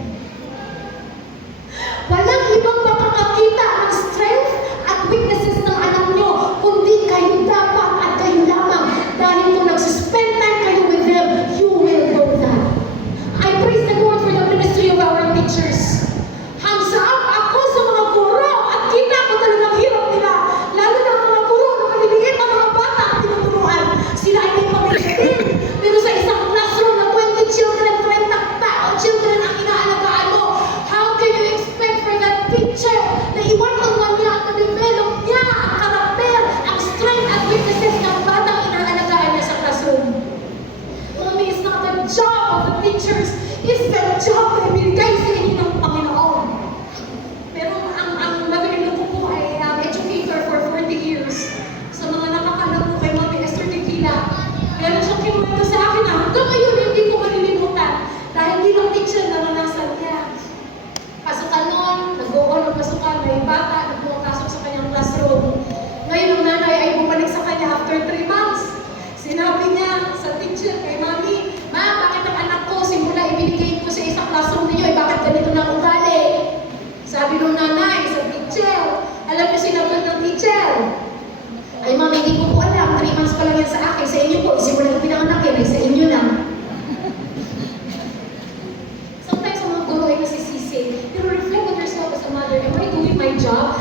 Walang ibang makakakita ng strength at weaknesses ng anak nyo, kundi kayo dapat at kayo lamang. Dahil kung nagsuspend time kayo with them, you will know that. I praise the Lord for the ministry of our teachers. Hands up ako sa mga guro at kita ko talagang hirap nila. Lalo na ang mga guro na maliliit ang mga bata at tinuturuan. Sila ay may pamilya din. Pero sa isang classroom na 20 children, 20 children ang inaalagaan mo, how can you expect for that teacher na iwan-on niya at na-develop niya ang karakter, ang strength at weaknesses ng batang inaalagaan niya sa classroom? Mommy, it's not the job of the teachers. It's the job na binigay sa inyo ng Panginoon. Pero ang mother-in-law ko po ay educator for 40 years. Sa mga nakakalam po kay Mami Esther Tequila, meron siyang kinuwento sa akin na hanggang ngayon hindi ko malilimutan. Dahil bilang teacher, naranasan niya. Pasukan noon, nag-o-on ang pasukan, may bata, nagpapasok sa kanyang classroom. Ngayon ang nanay ay bumalik sa kanya after 3 months. Sinabi niya sa teacher kay Mami, "Ma, bakit ang anak ko simula ibinigay ko sa isang classroom ninyo, bakit ganito na ugali?" Sabi ng nanay sa teacher, alam niyo sinagot ng teacher, "Ay Mami, hindi ko po alam, 3 months pa lang yan sa akin, sa inyo po, simula yung pinanganak yan, ay sa inyo na." Sometimes ang mga guro ay nasisisi, pero reflect on yourself as a mother, am I doing my job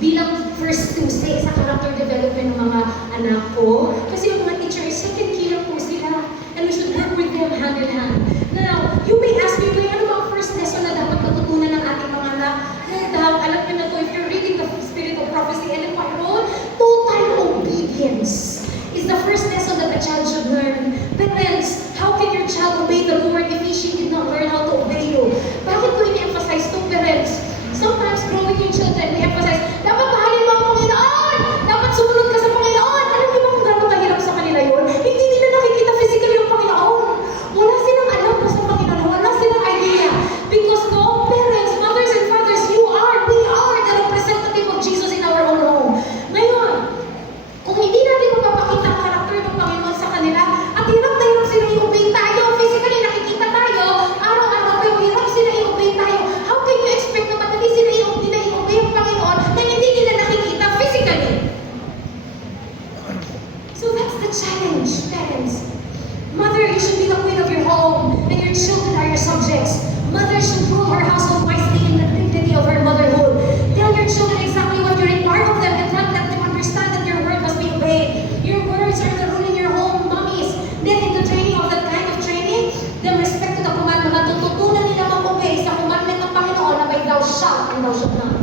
bilang first to say sa character development ng mga anak ko? Kasi yung mga teacher is second killer po sila, and we should work with them hand in hand. Now, you may ask me, ano ba ang first lesson na dapat matutunan ng ating mga anak? Alam niyo na to, if you're reading the Spirit of Prophecy, Ellen White wrote, total obedience is the first lesson that a child should learn. Parents, how can your child obey the Lord if she did not learn how to obey you? Bakit ko ini-emphasize to parents? Sometimes growing your children, we emphasize, dapat mahalin mo ang Panginoon! Dapat sumunod ka sa Panginoon! Alam niyo ba kung gano'ng kahirap sa kanila yun? Hindi nila nakikita physically yung Panginoon. Wala silang alam na sa Panginoon. Wala silang idea. Because no, parents, mothers and fathers, we are the representative of Jesus in our own home. Ngayon, kung hindi natin mapapakita ang karakter ng Panginoon sa kanila, at hirap na hirap sila i-obey tayo, physically nakikita tayo, araw-araw pero hirap sila i-obey tayo. How can you expect na madali sila i-obey ang Panginoon na hindi nila nakikita physically? So that's the challenge, parents. Mother, you should be the queen of your home, and your children are your subjects. Mother should rule her household wisely in the dignity of her motherhood. Tell your children exactly what you require of them, and let them understand that your word must be obeyed. Your words are the rule in your home, mommies. Then in the training of that kind of training, the respect to the commandment, matututunan nila mag-obey sa commandment ng Panginoon na may thou shalt and thou shalt not.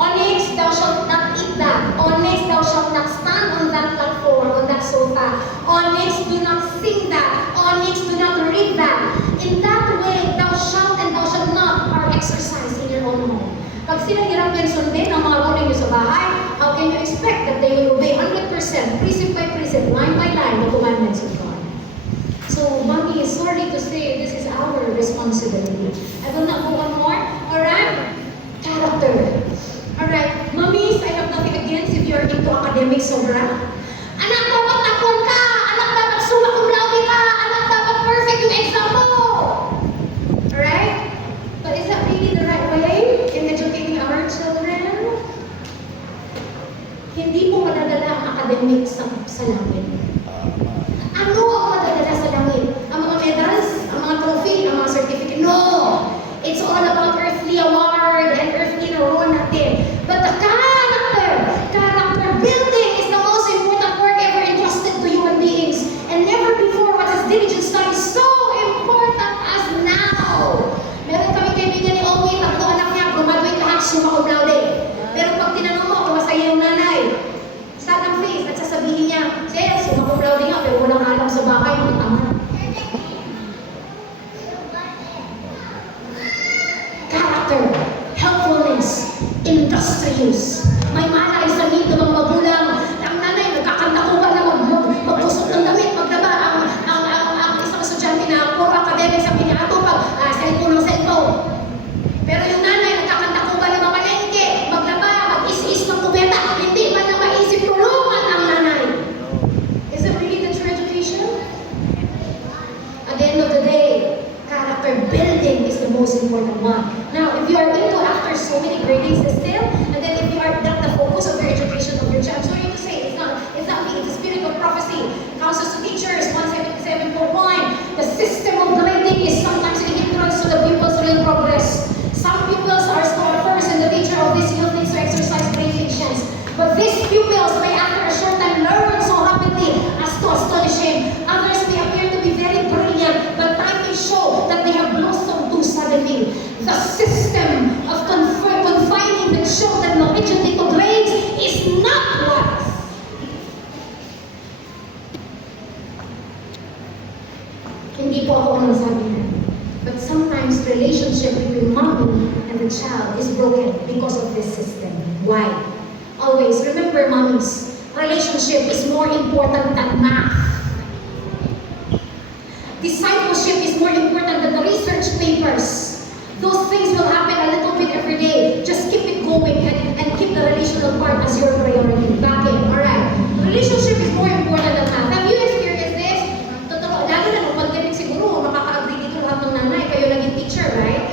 Onyx, thou shalt not eat that. Onyx, thou shalt not stand on that platform, on that sofa. Onyx, do not sing that. Onyx, do not read that. In that way, thou shalt and thou shalt not are exercised in your own home. Pag sila hirap din sundin ang mga rule niyo sa bahay, how can you expect that they will obey 100%, precept by precept, line by line, the commandments of God? So, Mommy, sorry to say, this is our responsibility. I will not go on more. Alright? Character. Alright, Mommies, I have nothing against if you're into academics sobra. Anak, dapat takon ka! Anak, dapat summa cum laude ka! Anak, dapat perfect yung exam mo! Alright? But is that really the right way in educating our children? Hindi mo madadala ang academics sa langit. Ano ang madadala sa langit? Ang mga medals, ang mga trophy, ang mga certificate? No! It's all about earthly award and earthly reward natin. But the character building is the most important work ever entrusted to human beings. And never before was this diligent study so important as now. Meron kami kaibigan ni Omi, 3 anak niya, graduate lahat, summa cum laude. Pero pag tinanong mo kung masaya yung nanay, sad ang face at sasabihin niya, "Sis, summa cum skills may after a short time learn so rapidly as to astonish him. Others may appear to be very brilliant, but time may show that they have blossomed too suddenly. The system of confining the children knowledge into grades is not wise. Hindi po ako ang nagsabi na. But sometimes relationship between mommy and the child is broken because of this system. Why? Always remember, mommies, relationship is more important than math. Discipleship is more important than the research papers. Those things will happen a little bit every day. Just keep it going and keep the relational part as your priority. Back in. Alright. Relationship is more important than math. Have you experienced this? Totoo, lalo na nung pandemic siguro, makaka-agree dito lahat ng nanay. Kayo naging teacher, right?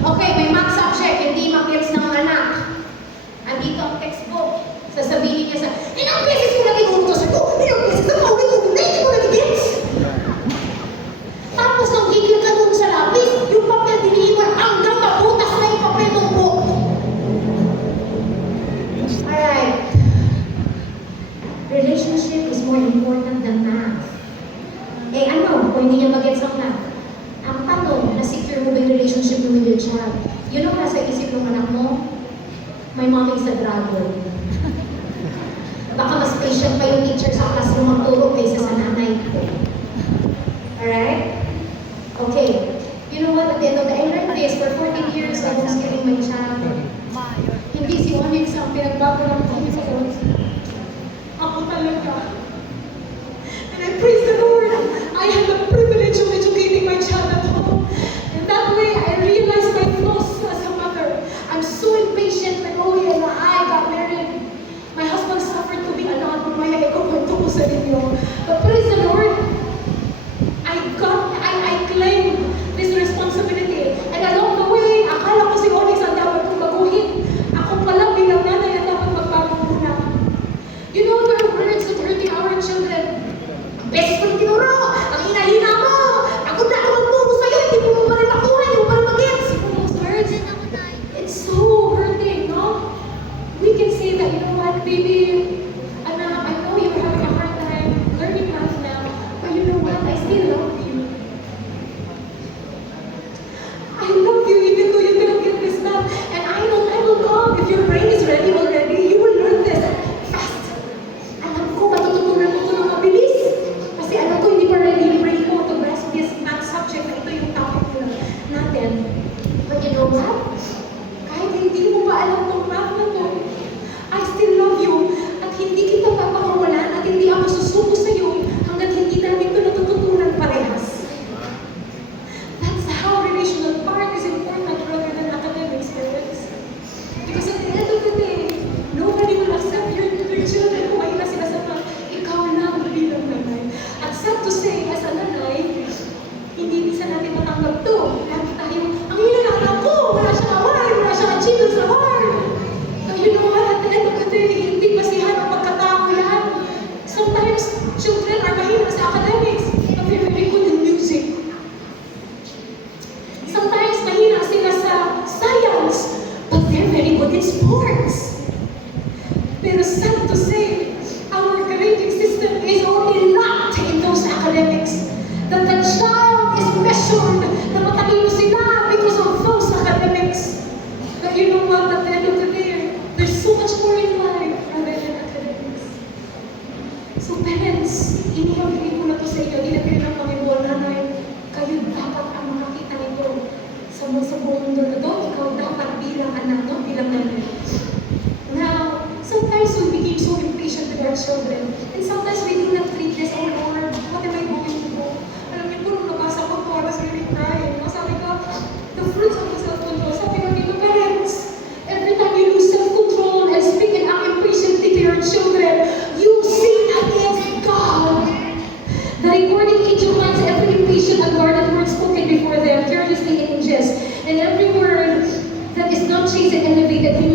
Okay, may math subject, hindi mag-gets ng anak. Andito ang textbook. Sasabihin niya sa, ilang beses ko naging utos ito? Ilang beses ko naging utos? Hindi ko naging-gets. Tapos nang gigil ka dun sa lapis, yung papel diniwan hanggang mabutas na yung papel ng book. Alright. Relationship is more important than math. Eh ano, kung hindi niya mag-gets ang math? Ang tanong, na-secure mo ba yung relationship mo with your child? Yun ang nasa isip ng anak mo? My mom is a dragon. Baka mas patient pa yung teacher sa classroom magturo kaysa sa nanay ko. Alright? Okay. You know what? At the end of the day, I learned this for 14 years I was homeschooling my child. Hindi si Onyx ang pinagbago ng kami sa oras. Ako talaga. And I praise the Lord. I have the privilege of educating my child at home. And that way, I realized my flaws as a mother. I'm so impatient when Oye and I got married. My husband suffered to be allowed to maya ikukwento ko sa inyo. But praise the Lord, I claim this responsibility. And along the way, akala ko si Onyx ang dapat kong baguhin. Ako pala bilang nanay ang dapat magbago muna. You know, there are words that hurting our children. Best friend tinuro, ang hinahina mo. Ako na ako magturo sa'yo, hindi mo pa rin makuha, hindi mo pa rin mag-gets. Those words, it's so hurting, no? We can say that, you know what, baby, anak, I know you're having a hard time learning math now, but you know what, I still love you. I love you even though you cannot get this math. And I will come. If your brain is ready already, you will learn this fast. Alam ko, matututunan mo ito ng mabilis. Kasi alam ko, hindi pa ready yung brain mo to grasp this math subject na ito yung topic natin. But you know what? Kahit hindi mo pa alam tong math na to, I still love you. At hindi kita papakawalan at hindi ako susuko sa iyo hanggat hindi namin ito natututunan parehas. That's how relational part is important rather than academics, parents. Because at the end of the day, nobody will accept your children kung mahina sila sa math. Ikaw lang bilang nanay. At sad to say, as a nanay, hindi minsan natin matanggap to. Lagi tayo, ang hina na anak ko, wala siyang award, wala siyang achievements award. So you know what, at the end of the day, hindi basihan ang pagkatao yan. Sometimes, children are mahina sa academics, but they're very good in music. Sometimes, mahina sila sa science, but they're very good in sports. Pero sad to say, our grading system is only locked in those academics. That the child is measured na matalino sila because of those academics. But you know what, at the end of the day, there's so much more in life rather than academics. So parents, inihagin ko na to sa inyo, dinapin ng Panginoon, nanay, kayo dapat ang makakita nito sa buong mundo na doon, ikaw dapat bilang anak, no? Bilang nanay. Now, sometimes we became so impatient with our children, and sometimes we do not treat this, oh Lord, what am I going to do? Alam niyo po, nung nabasa ko po, I was really crying. No? Sabi ko, the fruits of the self-control. Sabi ko dito, parents, every time you lose self-control and speak and act impatiently to your children, you sin against God. The recording angel finds every impatient and guarded word spoken before them, carelessly in jest, and every word that is not chaste and elevated, he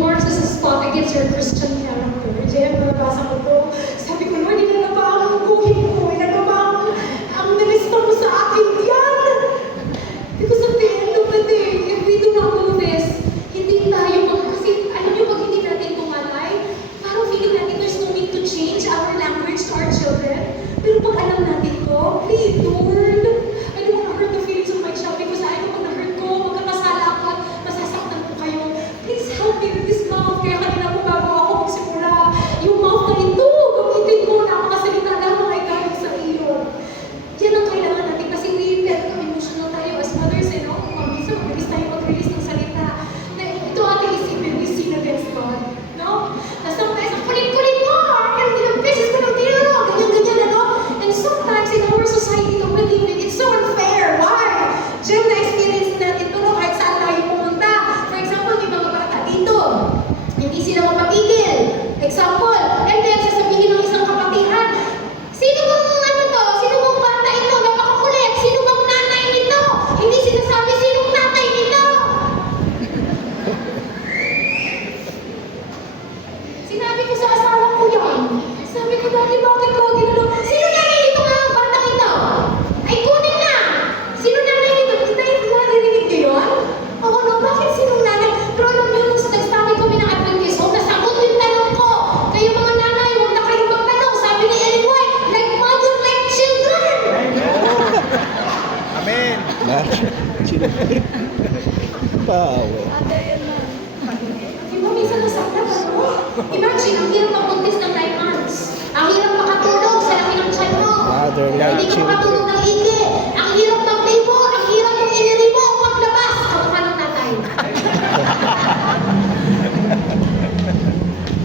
makatulog ng ike. Ang hirap ng libo, ang hirap ng iniribo, paglabas, kamukha ng tatay.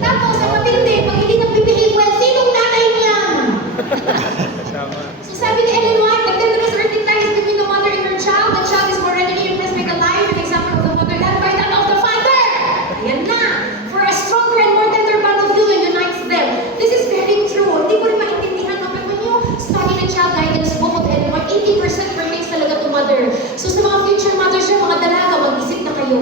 Tapos, ang matindi, pag hindi nagbibihim, well, sinong nanay niyan? So sabi ni Ellen White, the tenderest earthly ties between the mother and her child. The child is more readily impressed by the life and example of the mother than by that of the father. Ayan na. For a stronger and more tender bond of union unites them. This is very true. Hindi ko rin maintindihan, no? But when you study the child guidance book of Ellen White, 80% pertains talaga to mother. So sa mga future mothers yun, mga dalaga, mag-isip na kayo.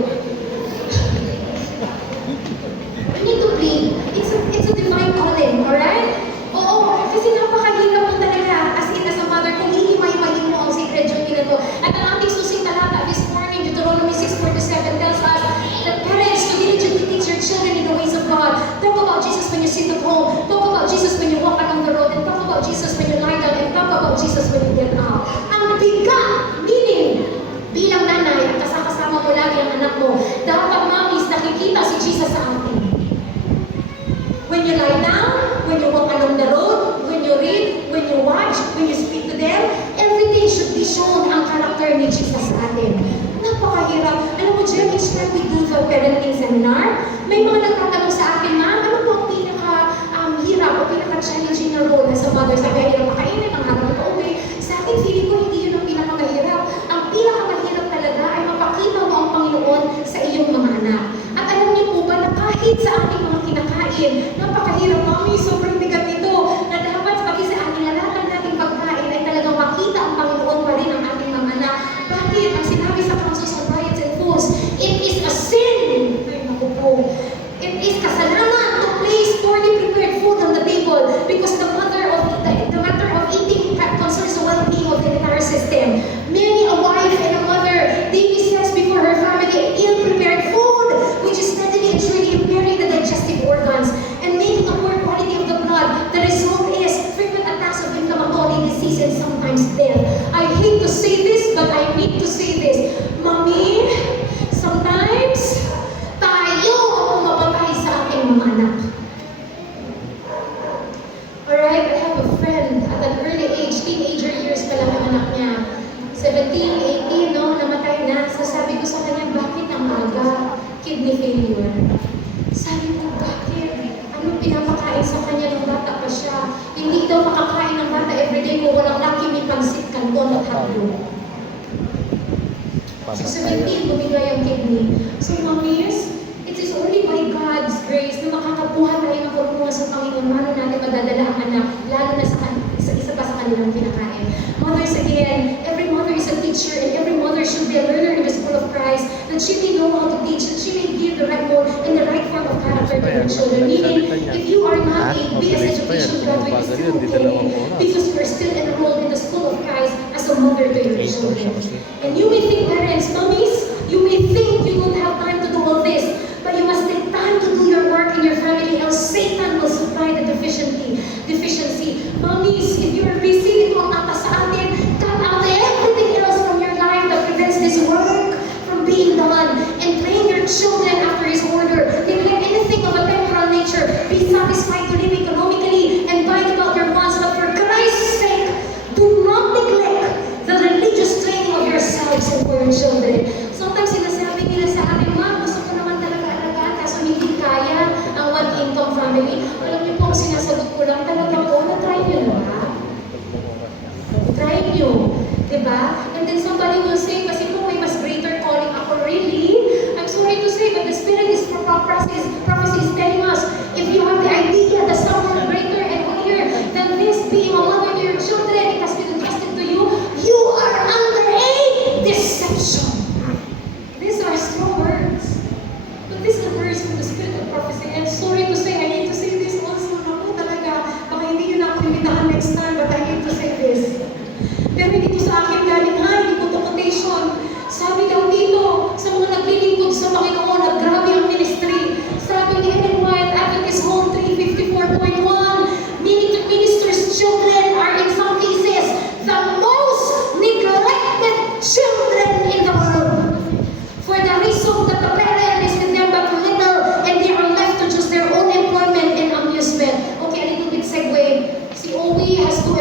We need to plead. It's a divine calling, alright? Oo, kasi napakahirap mo talaga as a mother kung hihimay-mayin mo ang sacred duty na to. At ang ating susing talata this morning, Deuteronomy 6:47 tells us that parents to diligently teach your children in the ways of God. Talk about Jesus when you sit at home. Talk about Jesus when you walk along the road. And talk about Jesus when you lie down. And talk about Jesus when you get up. Ang bigat, meaning, bilang nanay, at kasama mo lagi ang anak mo, dapat mamis nakikita si Jesus sa atin. When you lie down, when you walk along the road, when you read, when you watch, when you speak to them, everything should be shown ang karakter ni Jesus sa atin. Napakahirap. Alam mo, Jem, each time we do the parenting seminar, may mga nagtatanong sa akin, ma'am, ano po ang pinaka-hirap o pinaka-challenging na role sa mother? Sabi, hirap makainit, ang harap na uwi. Sa akin, feeling ko hindi yun ang pinakamahirap. Ang pinakamahirap talaga ay mapakita mo ang Panginoon sa iyong mga anak. At alam niyo po ba na kahit sa ating mga kinakain, napakahirap, mami, sobrang bigat ito, na dapat pati sa ating lalatan nating pagkain ay talagang makita ang Panginoon pa rin ang ating mga anak. Bakit? Ang sinabi sa Councils on Riots and Foods, it is a sin. Ay, naku po. It is kasalanan to place poorly prepared food on the table because the matter of eating concerns the well-being of the entire system. Many a wife and a mother daily sets before her family ill-prepared food, which is steadily and truly impairing the digestive organs and making a poor quality of the blood. The result is frequent attacks of inflammatory disease and sometimes death. I hate to say this, but I need to say this. Mommy, sometimes tayo ang mapatay sa ating mga anak. Alright, I have a friend at an early age, teenager years pa lang ang anak niya. 17, 18, no, namatay na. Sasabi ko sa kanya, bakit ang aga? Kidney failure. Sabi ko, bakit? Anong pinapakain sa kanya nung bata pa siya? Hindi daw makakain ng bata everyday kung walang laki, may pansit, kanton at hotdog. So 17, bumigay ang kidney. So mommies, it is only by God's grace na makakabuhat tayo ng pagpunga sa Panginoon. Paano natin madadala ang anak, lalo na sa isa pa sa kanilang kinakain. Mothers, again, every mother is a teacher and every mother should be a learner in the school of Christ, that she may know how to teach, that she may give the right mold and the right form of character to her children. Meaning, if you are not a BS education graduate, it's still okay because you are still enrolled in the school of Christ as a mother to your children. And you may think, parents, mommies, you may think you don't have time to do all this, but you must take time to do your work in your family, else Satan will supply the deficiency. Mommies, if you are busy, ito ang atas sa atin, cut out everything else from your life that prevents this work from being done, and train your children after His order. Neglect anything of a temporal nature. Be satisfied to live economically and bind about your wants, but for Christ's sake, do not neglect the religious training of yourselves and for your children. Sometimes sinasabi nila sa akin, ma'am, gusto ko naman talaga alagaan, kaso hindi kaya ang one-income family. Alam niyo po, ang sinasagot ko lang talaga po, na-try niyo na ba? Try niyo. Diba? And then somebody will say, kasi po may mas greater calling ako. Really? I'm sorry to say, but the Spirit is prophecy is telling us, if you have the idea that someone greater and higher than this, being a mother to your children, it has been entrusted to you, you are under a deception. These are strong words. But these are words from the Spirit of prophecy. And sorry to say, I need to say this also. Naku talaga, baka hindi yun ako imitahan next time, but I need to say this. Pero dito sa akin galing, hindi ko to quotation. Sabi daw dito, sa mga naglilingkod sa Panginoon at grabe ang ministry. Sabi ni Ellen White, Adventist Home 354.1, ministers' children are in some cases the most neglected children in the world. For the reason that the parent is with them but little and they are left to choose their own employment and amusement. Okay, a little bit segue. Si Owie has 2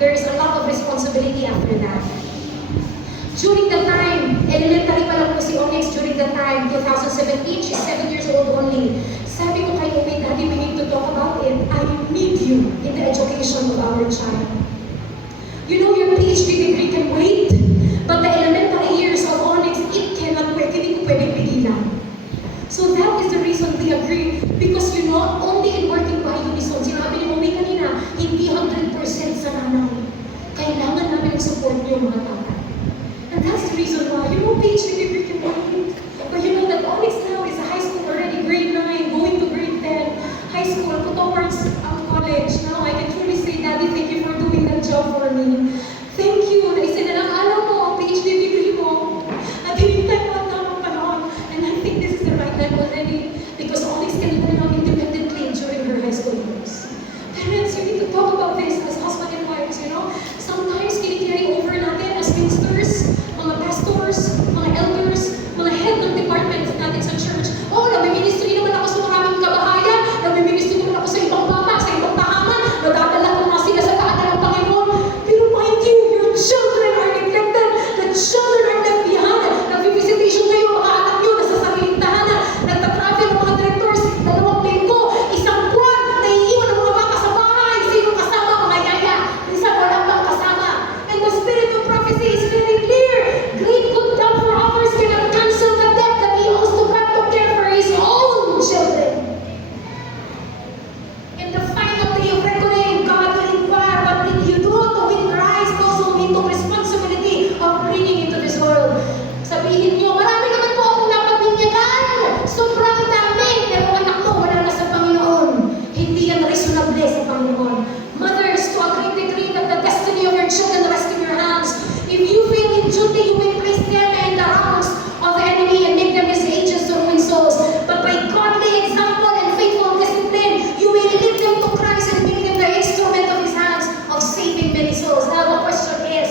there is a lot of responsibility after that. During the time, elementary pa lang po si Onyx during the time, 2017, she's 7 years old only. Sabi ko kay Umi, Daddy, we need to talk about it. I need you in the education of our child. You know, your PhD degree can wait, but the elementary years of Onyx, it cannot wait. Hindi ko pwedeng pigilan. So that is the reason we agree. Because you know, only in working by unison, sinabi ni Umi kanina, hindi 100% sa nanay. Kailangan namin ang support niyo mga tatay. And that's the reason why, you know, PhD degree can wait. But you know that Onyx now is a high school already, grade 9, going to grade 10, high school, towards college. Now I can truly say, Daddy, thank you for doing that job for me. Thank you. Naisa na lang, alam mo, ang PhD degree mo. At hinintay mo ang tamang panahon. And I think this is the right time already. Because Onyx can learn out independently during her high school years. Parents, you need to talk about this as husband and wives, you know. Sometimes kini-carry over natin as ministers, mga pastors, mga elders, mga head ng departments natin sa church. Oh, nag-ministry naman ako sa maraming kabahayan, nag-ministry naman ako sa ibang bata, sa ibang tahanan, nadadala ko nga sila sa kaana ng Panginoon. Pero mind you, your children are neglected. The children are left behind. Nag-visitation kayo, mga anak nyo, nasa sariling tahanan. Nagtatravel ng mga directors, 2 linggo, 1 buwan, naiiwan ang mga bata sa bahay. Sino kasama? Mga yaya. Minsan walang pang kasama. And the spirit of prophecy is very clear. Great good done for others cannot cancel the debt that he owes to God to care for his own children. In the final day of reckoning, God will inquire, what did you do to win Christ, those whom he took responsibility of bringing into this world? Sabihin niyo, marami naman po akong napabinyagan. Sobrang dami, pero anak mo wala na sa Panginoon. Hindi yan reasonable sa Panginoon. Mothers, to a great degree that the destiny of your children rests in your hands. If you fail in duty, you will place them in the ranks of the enemy and make them his agents to ruin souls. But by godly example and faithful discipline, you will lead them to Christ and make them the instrument of his hands of saving many souls. Now the question is,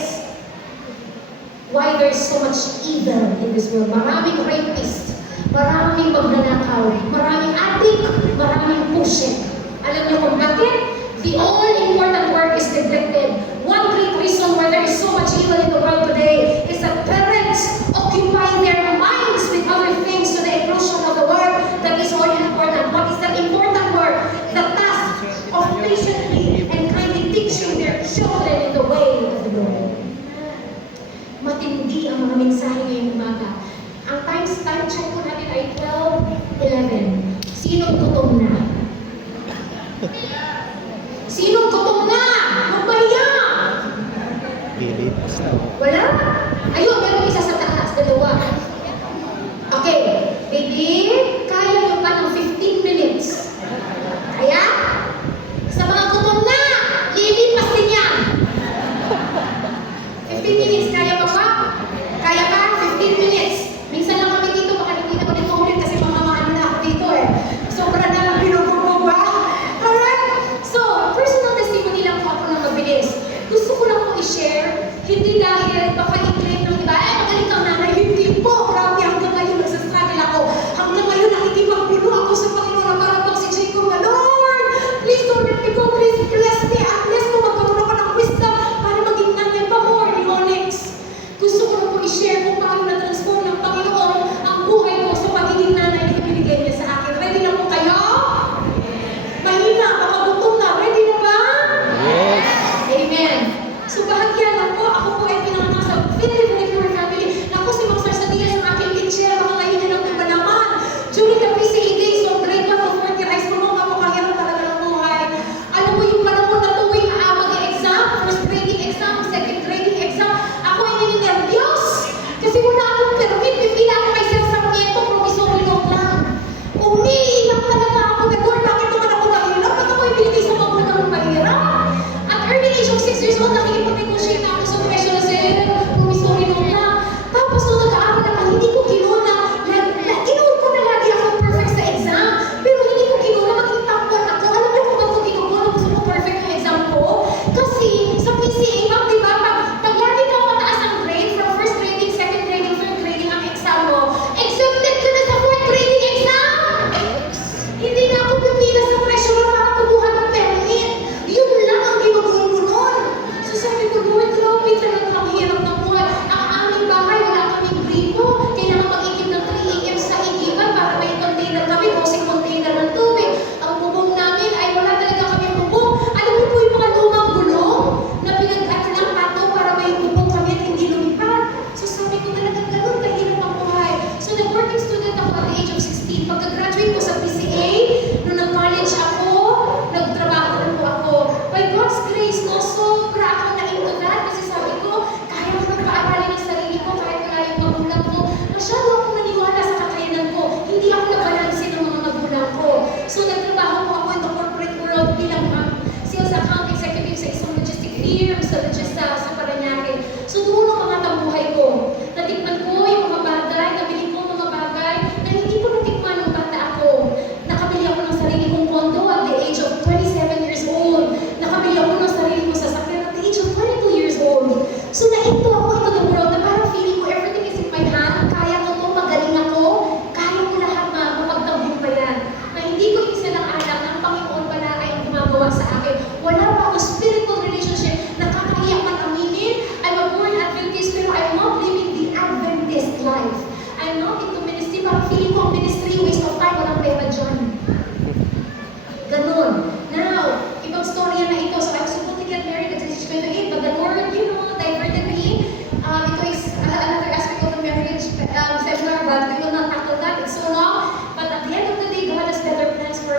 why there is so much evil in this world? Maraming rapist, maraming magnanakaw, maraming addict, maraming pushing. Alam niyo kung bakit? The all-important work is neglected. One great reason why there is so much evil in the world today is that parents occupy their minds with other things to the inclusion of the work that is all important. What is that important work? The task of patiently and kindly teaching their children in the way of the Lord. Matindi ang mga mensahe ngayong umaga. Ang time check po natin ay 12:11. Sinong gutom na? Sinong gutom na? Magpaya! Pilipas na. Wala? Ayun, meron isa sa taas, 2. Okay, baby, kaya nyo ba ng 15 minutes? Kaya? Sa mga gutom na, lilipas din yan. 15 minutes, kaya pa ba? Kaya ba? 15 minutes. Minsan lang kami dito, baka hindi na ko dito ulit kasi mga maano na ako dito eh. Sobra na lang pinupupog ba? Alright? So, personal testimony lang po ako ng mabilis. Gusto ko lang po i-share, hindi dahil baka i-claim ng iba, magaling kang nanay, hindi po. Grabe, hanggang ngayon nagsastruggle ako. Hanggang ngayon nakikipagpuno ako sa Panginoon na parang bang si Jacob na, Lord, please don't let me go, please bless me, at least mo magkaroon ako ng wisdom para maging nanay pa more ni Onyx. Gusto ko lang po i-share kung paano na-transform ng Panginoon ang buhay ko sa pagiging nanay na ibinigay niya sa akin. Ready na po kayo? Mahina, baka gutom na. Ready na ba? Yes. Amen. So bahagyan lang po, ako po ay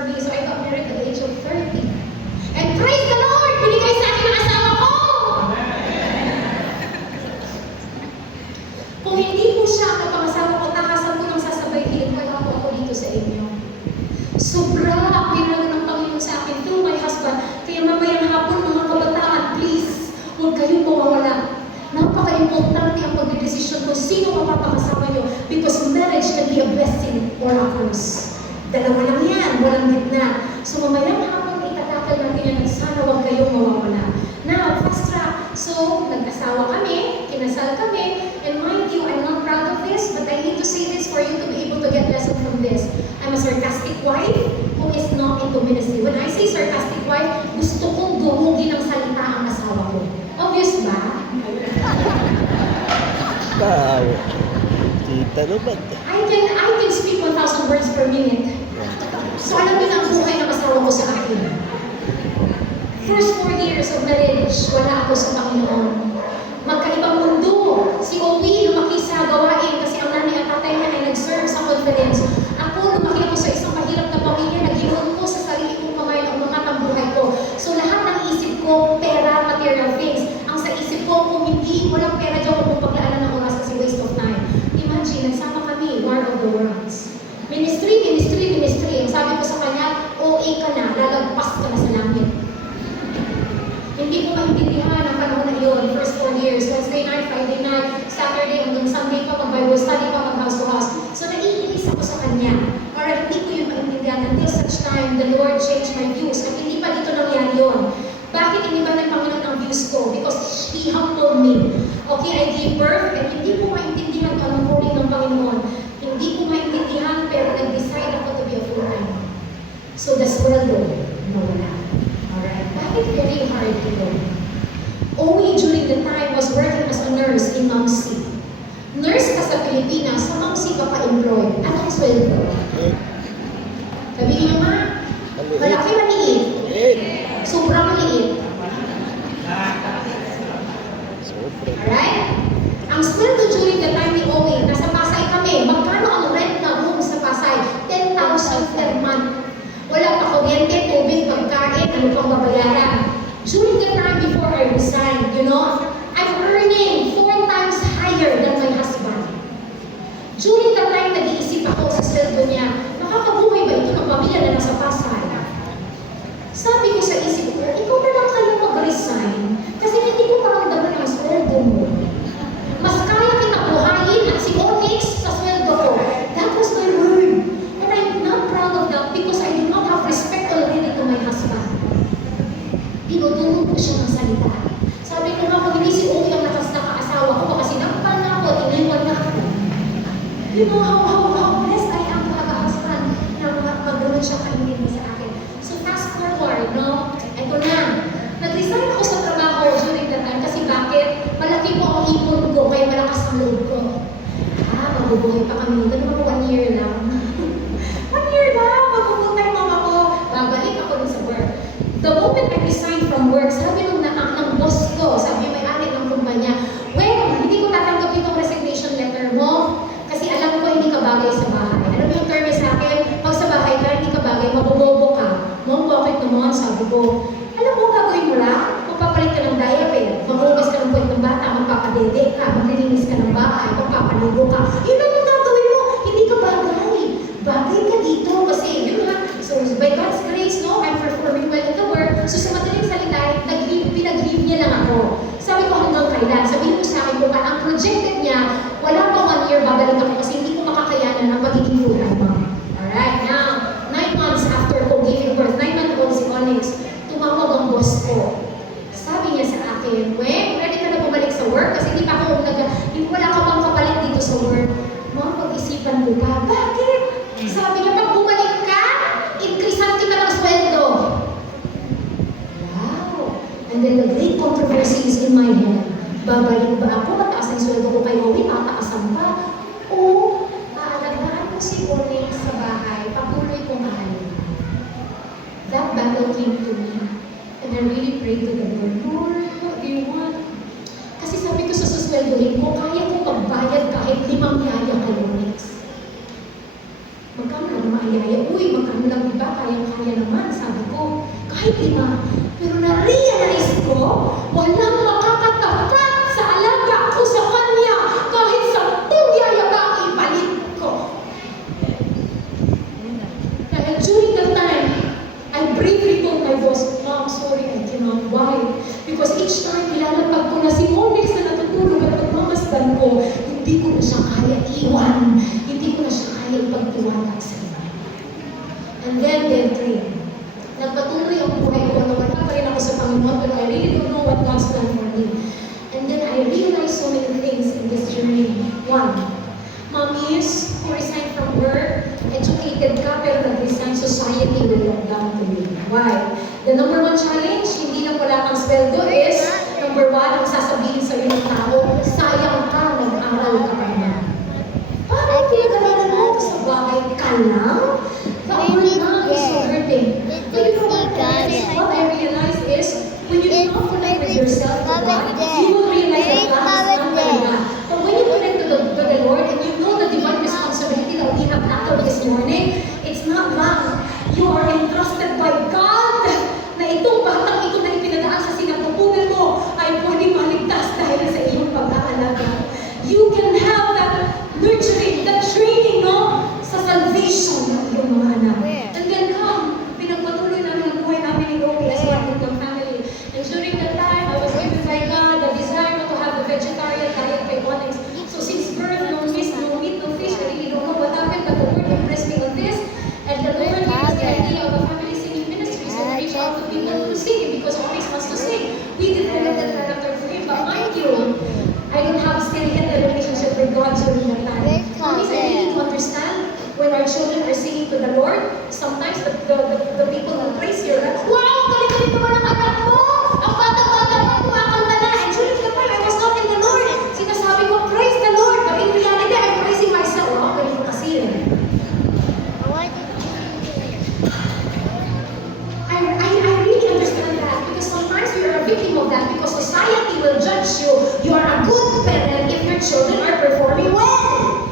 for me. So I got married at the age of 30. And praise the Lord! Binigay sa akin ang asawa ko! Kung hindi po siya ang pangasawa ko, takasan ko ng sasabayin, wala po ako dito sa inyo. Sobra ang pinalo ng Panginoon sa akin through my husband. Kaya mamayang hapon, mga kabataan, please, huwag kayong mawawala. Napaka-importante ang pagdedesisyon kung sino mapapangasawa nyo because marriage can be a blessing or a curse. Dalawa lang yan, walang gitna. So mamayang hapon, itatakal natin yan at sana huwag kayong mawawala. Now, fast track. So, nag-asawa kami, kinasal kami, and mind you, I'm not proud of this, but I need to say this for you to be able to get lesson from this. I'm a sarcastic wife who is not into ministry. When I say sarcastic wife, gusto kong dumugin ng salita ang asawa ko. Obvious ba? Tayo. Kita naman. I can speak 1,000 words per minute. So alam niyo na ang buhay ng asawa ko sa akin. First 4 years of marriage, wala ako sa Panginoon. Magkaibang mundo. Si Owie lumaki sa gawain kasi ang nanay at tatay niya ay nag-serve sa conference. Ako lumaki ako sa isang mahirap na pamilya, nag-iwan ko sa sarili kong kamay ang mga buhay ko. So lahat ng isip ko, pera, material things. Ang sa isip ko, kung hindi, walang pera dyan kung paglaanan ng oras kasi waste of time. Imagine, nagsama kami, War of the Worlds. Ministry, ministry, ministry. Ang sabi ko sa kanya, OA ka na, lalagpas ka na sa langit. Hindi ko maintindihan ang panahon na iyon. First 4 years, Wednesday night, Friday night, Saturday hanggang Sunday pa, mag-Bible study pa, mag-house to house. So naiinis ako sa kanya. Or hindi ko yun maintindihan until such time the Lord changed my views. At hindi pa dito nangyari yun. Bakit hindi ba ng Panginoon ang views ko? Because He humbled me. Okay, I gave birth and hindi ko maintindihan kung anong calling ng Panginoon. Hindi ko maintindihan pero nag-decide ako to be a full-time. So the sweldo, nawala. Alright, bakit very hard to go? Only during the time was working as a nurse in Mamsi. Nurse ka sa Pilipinas, sa Mamsi ka pa-employed. Anong sweldo? Sabihin niyo nga, malaki maliit. Sobrang liit. Alright? Ang sweldo during the time ni Owen, nasa Pasay kami. Magkano ang rent na room sa Pasay? 10,000 per month. Wala pa kuryente, tubig, pagkain, ano pang babayaran. During the time before I resigned, you know, I'm earning 4 times higher than my husband. During the time nag-iisip ako sa sweldo niya, makakabuhay ba ito ng pamilya na nasa Pasay? Sabi ko sa isip ko, ikaw na lang kayo mag-resign kasi hindi ko maramdaman ang sweldo mo. Mas kaya kita buhayin at si Onyx sa sweldo ko. That was my word. And I'm not proud of that because I did not have respect already to my husband. Tinutulog ko siya ng salita. Sabi ko nga, kung hindi si Owie ang nakaasawa ko, baka sinakpan na ako at iniwan na ako. You know how blessed I am to have a husband na magdunod siya kainin sa akin. So fast forward, no? Ito na. Nag-resign ako sa trabaho during that time kasi bakit? Malaki po ang ipon ko kaya malakas ang loob ko. Mabubuhay pa kami. Ito naman 1 year lang. 1 year lang! Magpupunta yung mama ko. Babalik ako dun sa work. The moment I resigned from work, sabi nung ng boss ko, sabi yung may-ari ng kumpanya, well, hindi ko tatanggap itong resignation letter mo kasi alam ko hindi ka bagay sa bahay. Alam mo yung term sa akin, pag sa bahay ka, hindi ka bagay, mabobobo ka. Mom, bakit naman? Sabi ko, alam mo, gagawin mo lang, magpapalit ka ng diaper, maghugas ka ng puwet ng bata, magpapadede ka, maglilinis ka ng bahay, magpapaligo ka. Yun lang yung gagawin mo, hindi ka bagay. Bagay ka dito kasi, yun nga. So, by God's grace, no, I'm performing well in the work. So, sa madaling salita, pinag-leave niya lang ako. Sabi ko hanggang kailan, sabihin mo sa akin kung ang projected niya, wala pa 1 year babalik ako kasi hindi ko makakayanan ang pagiging full-time mom. Alright, now, 9 months after ko giving birth, 9-month-old si Onyx, tumawag ang boss ko. Sabi niya sa akin, well, ready ka na bumalik sa work? Kasi hindi pa ako wala ka bang kapalit dito sa work. Mom, pag-isipan ko pa. Bakit? Sabi niya, pag bumalik ka, increasean kita ng sweldo. Wow! And then the great controversy is in my head. Babalik ba ako? Mataas ang sweldo ko kay Owie, tataasan pa. O, aalagaan ko si Onyx sa bahay, patuloy kong mahalin. That battle came to me. And I really prayed to the Lord, Lord, what do you want? Kasi sabi ko sa susweldohin ko, kaya ko pagbayad kahit 5 yaya kay Onyx. Magkano naman? yaya, uy, magkano lang ba? Kayang-kaya naman. Sabi ko, kahit 5. Pero na-realize ko, walang makakatapat sa alaga ko sa kanya kahit 10 yaya ba ang ipalit ko. Dahil during that time, I bravely told my boss, Mom, sorry, I cannot. Why? Because each time nilalapag ko na si Monix na natutulog at pagmamasdan ko, hindi ko na siya kaya iwan. Hindi ko na siya kaya ipagtiwala sa iba. And then, day 3. Nagpatuloy ang buhay ko na wala pa rin ako sa Panginoon, pero I really don't know what God's plan for me. And then I realized so many things in this journey. 1, mommies who resigned from work, educated ka pero nag-resign, society will look down to you. Why? The number 1 challenge, hindi na wala kang sweldo is, number 1, ang sasabihin sa ng tao, sayang ka, nag-aral ka pa naman. Parang pinag-aralan mo sa bahay ka lang? The word lang is so hurting. But you know what, guys? What I realize is, when you don't connect with yourself to God, you will realize that God is not talaga. But when you connect to the Lord, and you know the divine responsibility that we have tackled this morning, it's not lang. You are entrusted by God na itong batang ito na ipinadaan sa sinapupunan mo ay pwedeng maligtas dahil sa iyong pag-aalaga. You can have that nurturing, that training, no? Sa salvation ng iyong mga anak. And then come, pinagpatuloy namin ang buhay namin ni Loki as one of the family. And during that time, I was given by God the desire to have the vegetarian diet by Onyx. So since birth, no meat, no fish, I really don't know what happened, but the Lord impressed me on this. And the Lord gave us the idea of a family singing ministry. So we reach out to people to sing because Onyx wants to sing. We developed that character for him. But mind you, I don't have still yet a relationship with God during that time. Because I need to understand when our children are singing to the Lord, sometimes the people who praise you are like, wow, galing-galing naman ang anak mo! Ang bata-bata mo, kumakanta na! And during the time, I was not in the Lord. Sinasabi ko, praise the Lord! But in reality, I'm praising myself. Wow, galing ko kasi yun. I really understand that because sometimes we are a victim of that because society will judge you. You are a good parent if your children are performing well.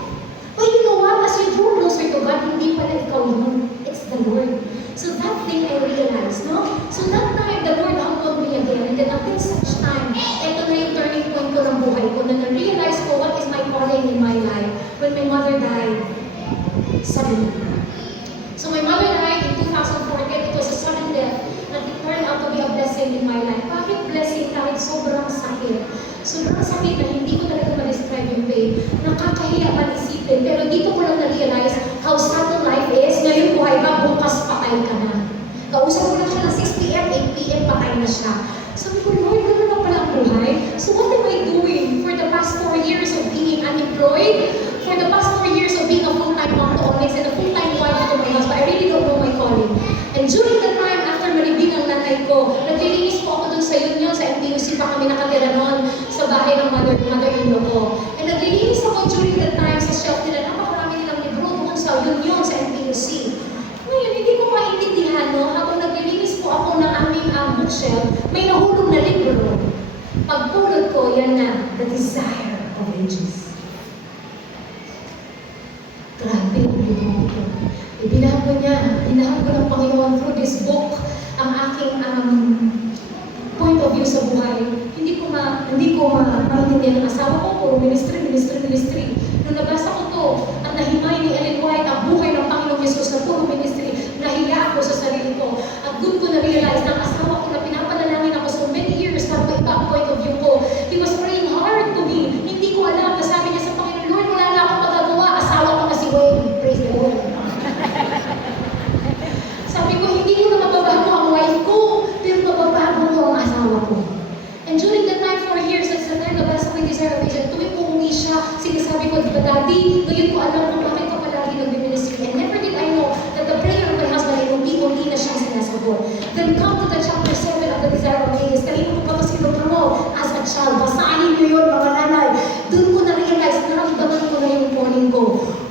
But you know what? As you draw closer to God, hindi pala ikaw yun. It's the Lord. So that thing I realized, no? So that time, the Lord humbled me again. And then until such time, ito na yung turning point ko ng buhay ko na na-realize ko what is my calling in my life. When my mother died, suddenly. So my mother died in 2014. It was a sudden death. And it turned out to be a blessing in my life. Bakit blessing? Kahit sobrang sakit. Sobrang sakit na hindi ko talaga ma-describe yung pain. Nakakahiya man isipin. Pero dito ko lang na-realize how subtle life is. Ngayon buhay ka, bukas patay ka na. Kausap ko lang siya ng 6 p.m., 8 p.m. patay na siya. Sabi ko, Lord, gano'n na pala ang buhay. So what am I doing for the past 4 years of being unemployed? For the past 4 years of being a full-time mom to Onyx and a full-time wife to my husband, I really don't know my calling. And during that time, after malibing ang nanay ko, naglilinis po ako dun sa Union, sa MTUC pa kami nakatira noon, sa bahay ng mother-in-law ko. And naglilinis ako during that time sa shelf nila, napakarami nilang libro doon sa Union, sa MTUC. Ngayon, hindi ko maintindihan, no? Habang naglilinis po ako ng aming bookshelf, may nahulog na libro. Pagpulot ko, yan na, The Desire of Ages. Grabe ang libro ko. Binahan ko ng Panginoon through this book ang aking point of view sa buhay. Hindi ko maintindihan ng asawa ko, puro ministry. Nung nabasa ko to, at nahimay ni Ellen White ang buhay ng Panginoong Jesus na puro ministry, nahiya ako sa sarili ko. At doon ko na-realize na ang asawa ko na pinapanalangin ako so many years bago iba ang point of view ko. He was praying hard to me. Hindi ko alam na sabi niya sa Panginoon, Lord, wala na akong magagawa. Asawa ko na si Wayne. Praise the Lord. Sabi ko, hindi ko na mababago ang wife ko, pero mababago ko ang asawa ko. And during that time, 4 years, at sa time, nabasa ko yung Desire of Ages. Tuwing umuwi siya, sinasabi ko, diba, Daddy, ngayon ko alam kung bakit ka palagi nag-ministry. And never did I know that the prayer of my husband ay unti-unti na siyang sinasagot. Then come to the chapter 7 of the Desire of Ages. Kanina ko pa ito sinupromote as a child. Basahin niyo yun, mga nanay. Doon ko na-realize, naramdaman ko na yung calling ko.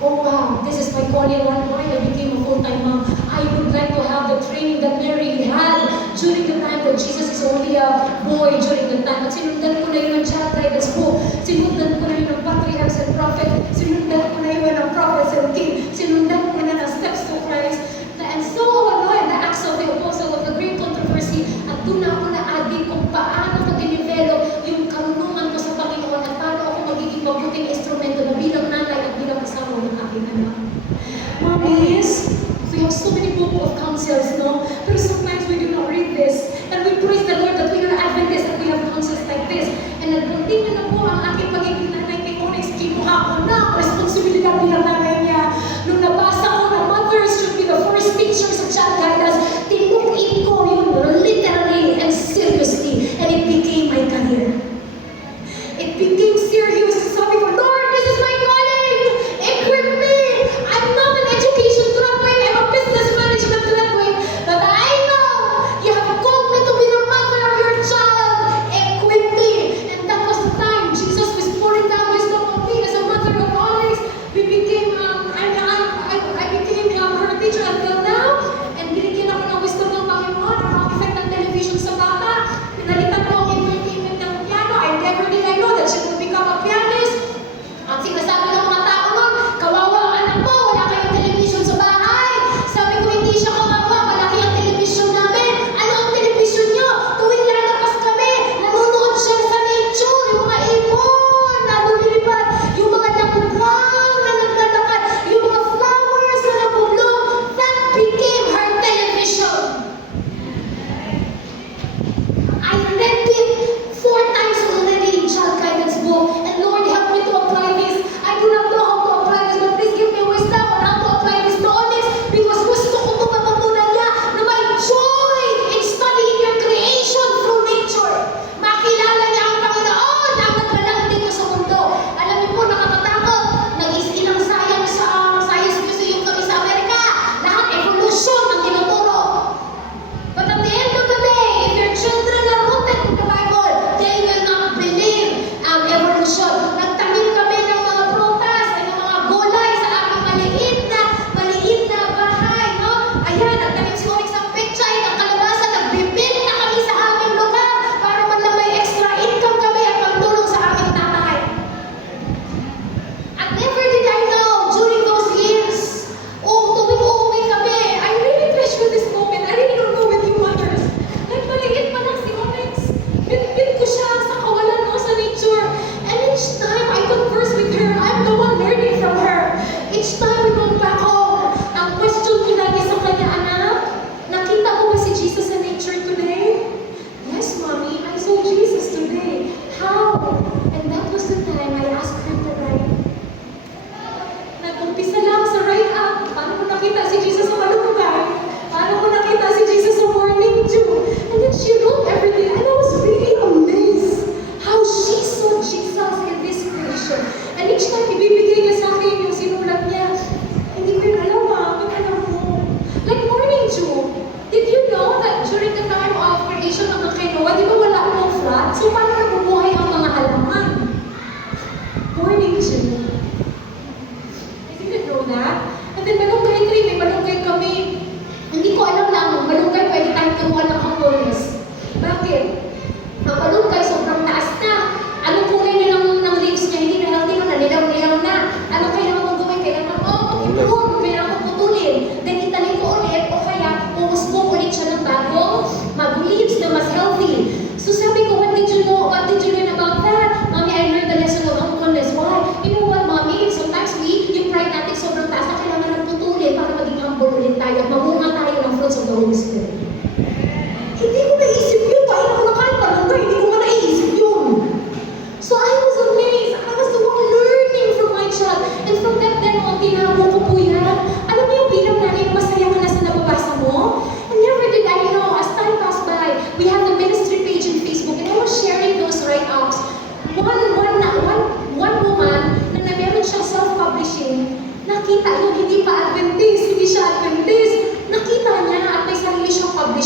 Oh wow, this is my calling. Why I became a full-time mom. I would like to have the training that Mary had during the time that Jesus is only a boy during the time. At sinundan ko na yun ng child guidance book. Sinundan ko na yun ng patriarchs and prophet. Sinundan ko na yun ng prophets and king. Sinundan ko na ng steps to Christ.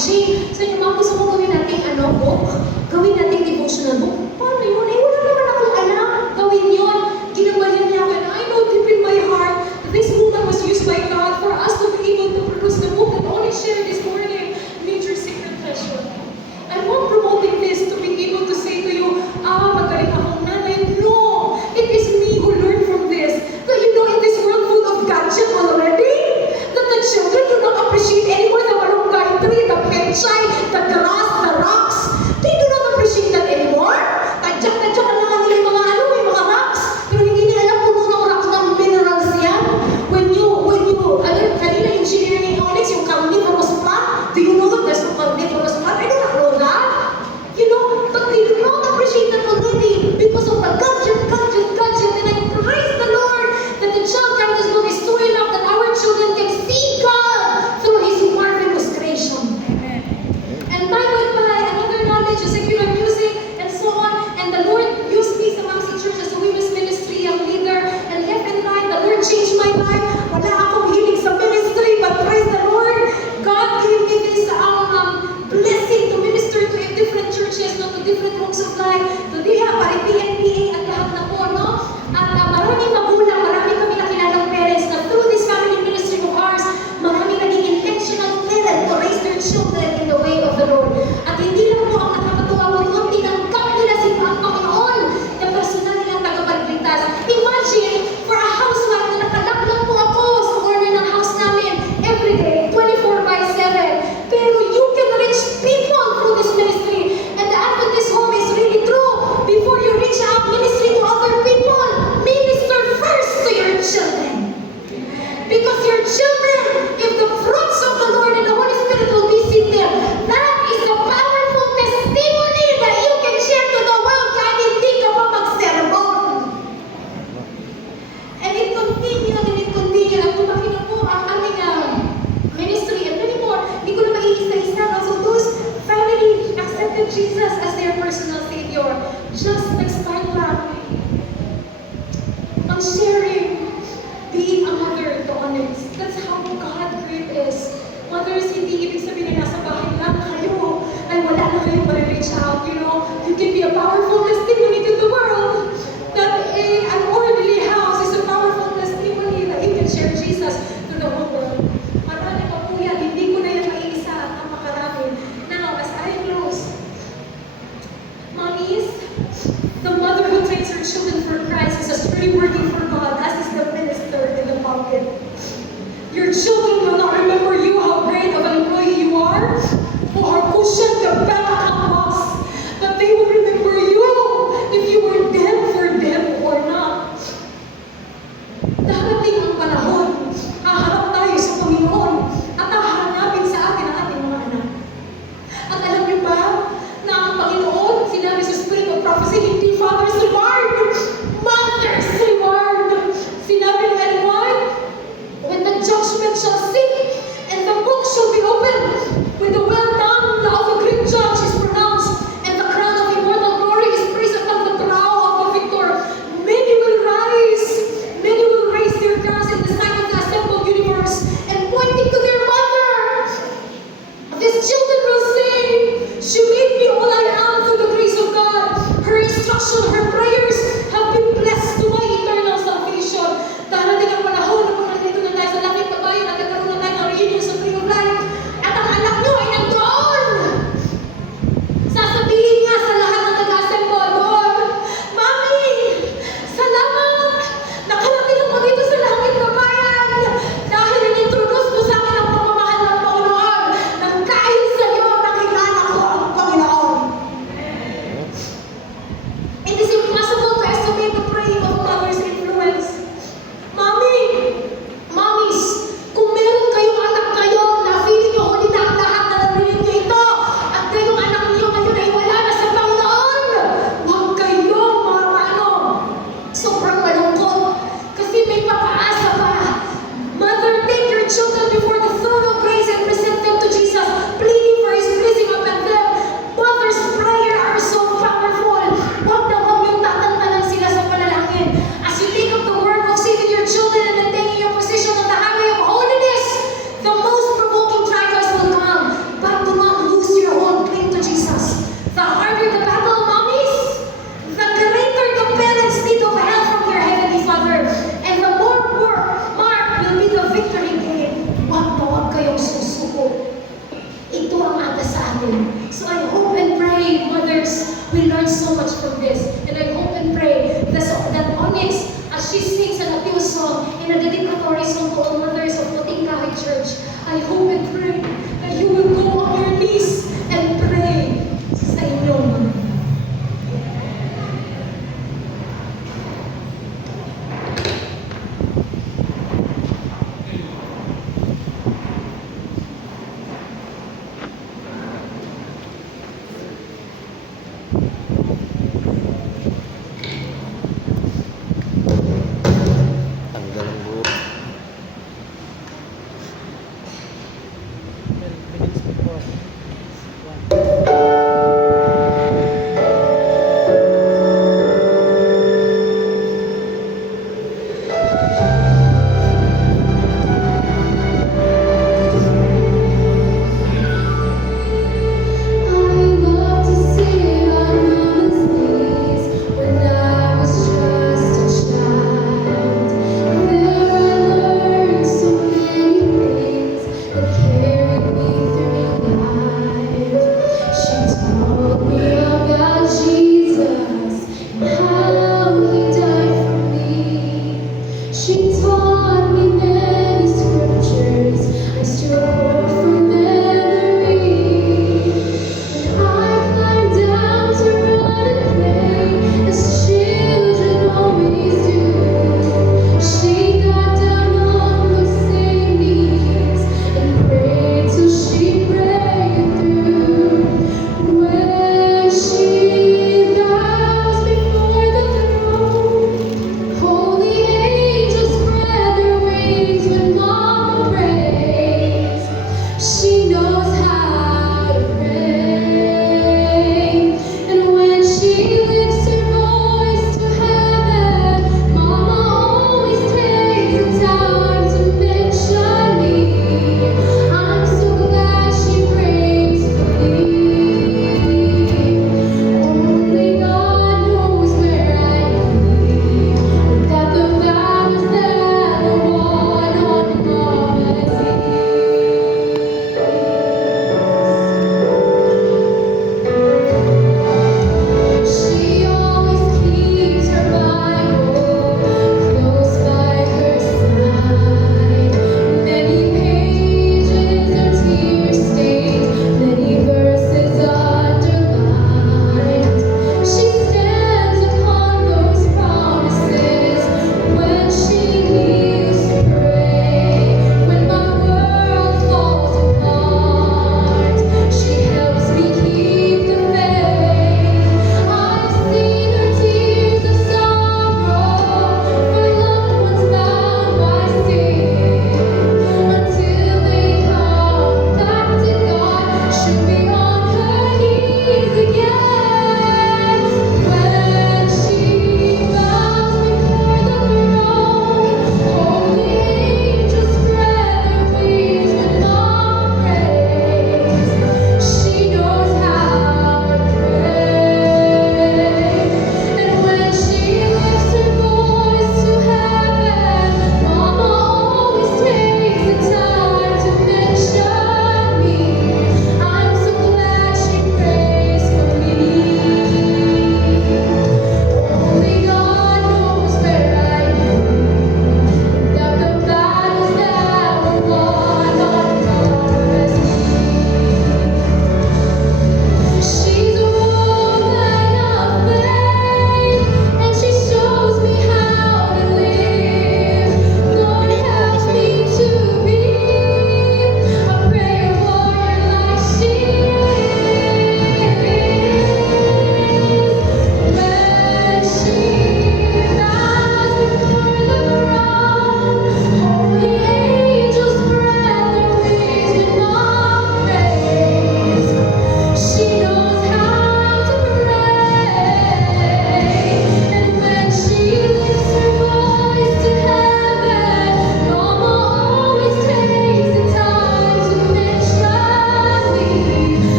appreciate. Sa inyo, ma'am, gusto ko gawin natin book. Gawin natin devotional book. Paano yun? Eh, wala naman akong alam. Gawin yun. Ginabayan niya ako. And I know deep in my heart that this woman was used by God for us to be able to produce the book that only shared this morning, Nature's Secret Treasure. I'm not promoting this to be able to say to you, magaling akong nanay. No! It is me who learned from this. That you know, in this world full of gadget already, that the children do not appreciate anymore the malunggay tree, the penchay, the grass, the rocks. They do not appreciate that anymore. Tadyak-tadyak na lang nila yung may mga rocks. Pero hindi nila alam kung ng rock ng minerals yan. Kanina yung engineering economics, yung carnivorous plant, do you know that there's no carnivorous plant? I do not know that. You know, but they do not appreciate that already because of the gadget. And I praise the Lord that the child kindness book is true enough that our children can see God through His marvelous creation. Amen. And by another knowledge, secular music, and so on. And the Lord used me sa Mamsi Church as a women's ministry, young leader, and left and right, the Lord changed my life. Wala akong hiling sa ministry, but praise the Lord, God gave me this blessing to minister to different churches, no, to different walks of life, to DIHA, PNPA, at lahat na po, no? At maraming magulang, marami kami nakilalang parents na through this family ministry of ours, maraming naging intentional parent to raise their children in the way of the Lord. At hindi lang po ang nakakatuwa mo yun, tinanggap nila si Panginoon na personal nilang tagapagligtas. Imagine, for a housewife na nakalak lang po ako sa corner ng house namin every day, 24/7. Pero you can reach people through this ministry. And the Adventist home is really true. Before you reach out ministry to other people, minister first to your children. Because your children, if the fruits of the Lord and the Holy Spirit will be seen there, that is the powerful testimony that you can share to the world kahit hindi ka pa mag-sermon. And it continued. At tumaki na po ang aming ministry and many more. Hindi ko na maiisa-isa. So those family accepted Jesus as their personal Savior. Just nag-start lang on sharing, being a mother to honest. That's how God great is. Mothers, hindi ibig sabihin na nasa bahay lang kayo, ay wala na kayo ma-reach out, you know. You can be a powerful testimony to the world. That an orderly house is a powerful testimony that you can share Jesus to the whole world. Marami pa po yan, hindi ko na yan maiisa at makarami. Now, as I close, mommies, the mother who trains her children for Christ is just really working for God, as is the minister in the pulpit. Your children will not remember you how great of an employee you are, or how pushing the back boss, but they will remember you if you were there for them or not. Darating ang panahon, haharap tayo sa Panginoon at hahanapin sa atin ang ating mga anak. At alam niyo ba na ang Panginoon, sinabi sa Spirit of Prophecy, hindi Father's reward, Mother's reward.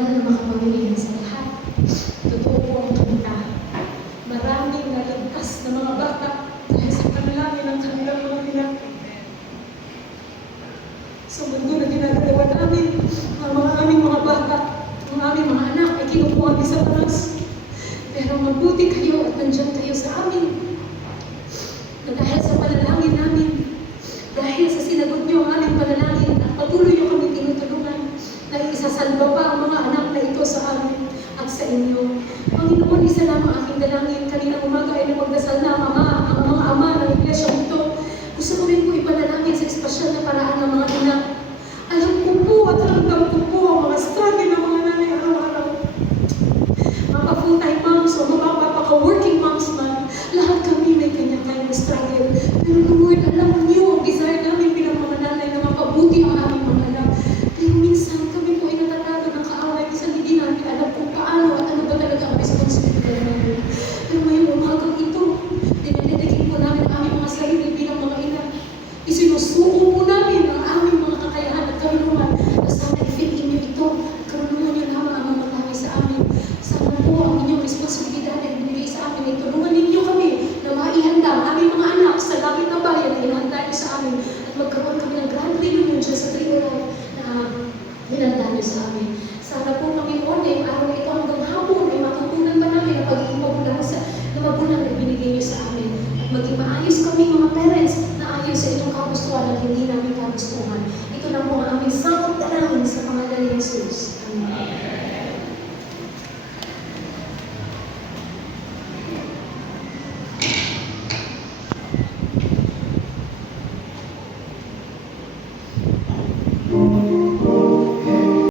banal na makapangyarihan sa lahat. Totoo po ang kanta. Maraming naligtas na mga bata dahil sa panalangin ng kanilang mga ina. Sa mundo na ginagalawa namin, ang mga aming mga bata, ang aming mga anak ay kinukuha ni Satanas. Pero mabuti kayo at nandiyan kayo sa amin. Na dahil sa panalangin namin, dahil sa sinagot niyo ang aming panalangin at patuloy niyo kami tinutulungan, na isasalba pa ang mga anak na ito sa amin at sa inyo. Panginoon, isa lang ang aking dalangin. Kaninang umaga ay napagdasal na ang mga ama ng iglesyang ito. Gusto ko rin po ipanalangin sa espesyal na paraan ng mga ina. Alam ko po at ramdam ko po ang mga struggle ng mga nanay araw-araw. Mga full-time moms o mga papaka-working moms man, lahat kami may kanya-kanyang struggle. Pero Lord, alam niyo ang desire namin bilang mga nanay na mapabuti ang aming mga anak. Pero minsan kami po ay natatagod ng kaaway. Minsan hindi namin alam kung paano at ano ba talaga ang responsibilidad namin. Pero ngayong umagang ito, dinadedikin po namin ang aming mga sarili bilang mga ina. Isinusuko po namin ang aming mga kakayahan at karunungan na sana i-fit inyo ito. Karunungan niyo lamang ang mga tangay sa amin. Sana po ang inyong responsibilidad na ibinigay sa amin ay tulungan ninyo kami na maihanda ang aming mga anak sa langit na bayan na inahanda niyo sa amin at magkaroon kami ng grand reunion dyan sa Tribunal na hinanda niyo sa amin. Sana po, Panginoon, na yung araw na ito hanggang hapon ay matutunan pa namin ang pagiging magulang na ibinigay niyo sa amin. At maging maayos kami mga parents na ayos sa itong kagustuhan at hindi namin kagustuhan. Ito na po ang aming sangkot dalangin sa pangalan ni Jesus. Amen.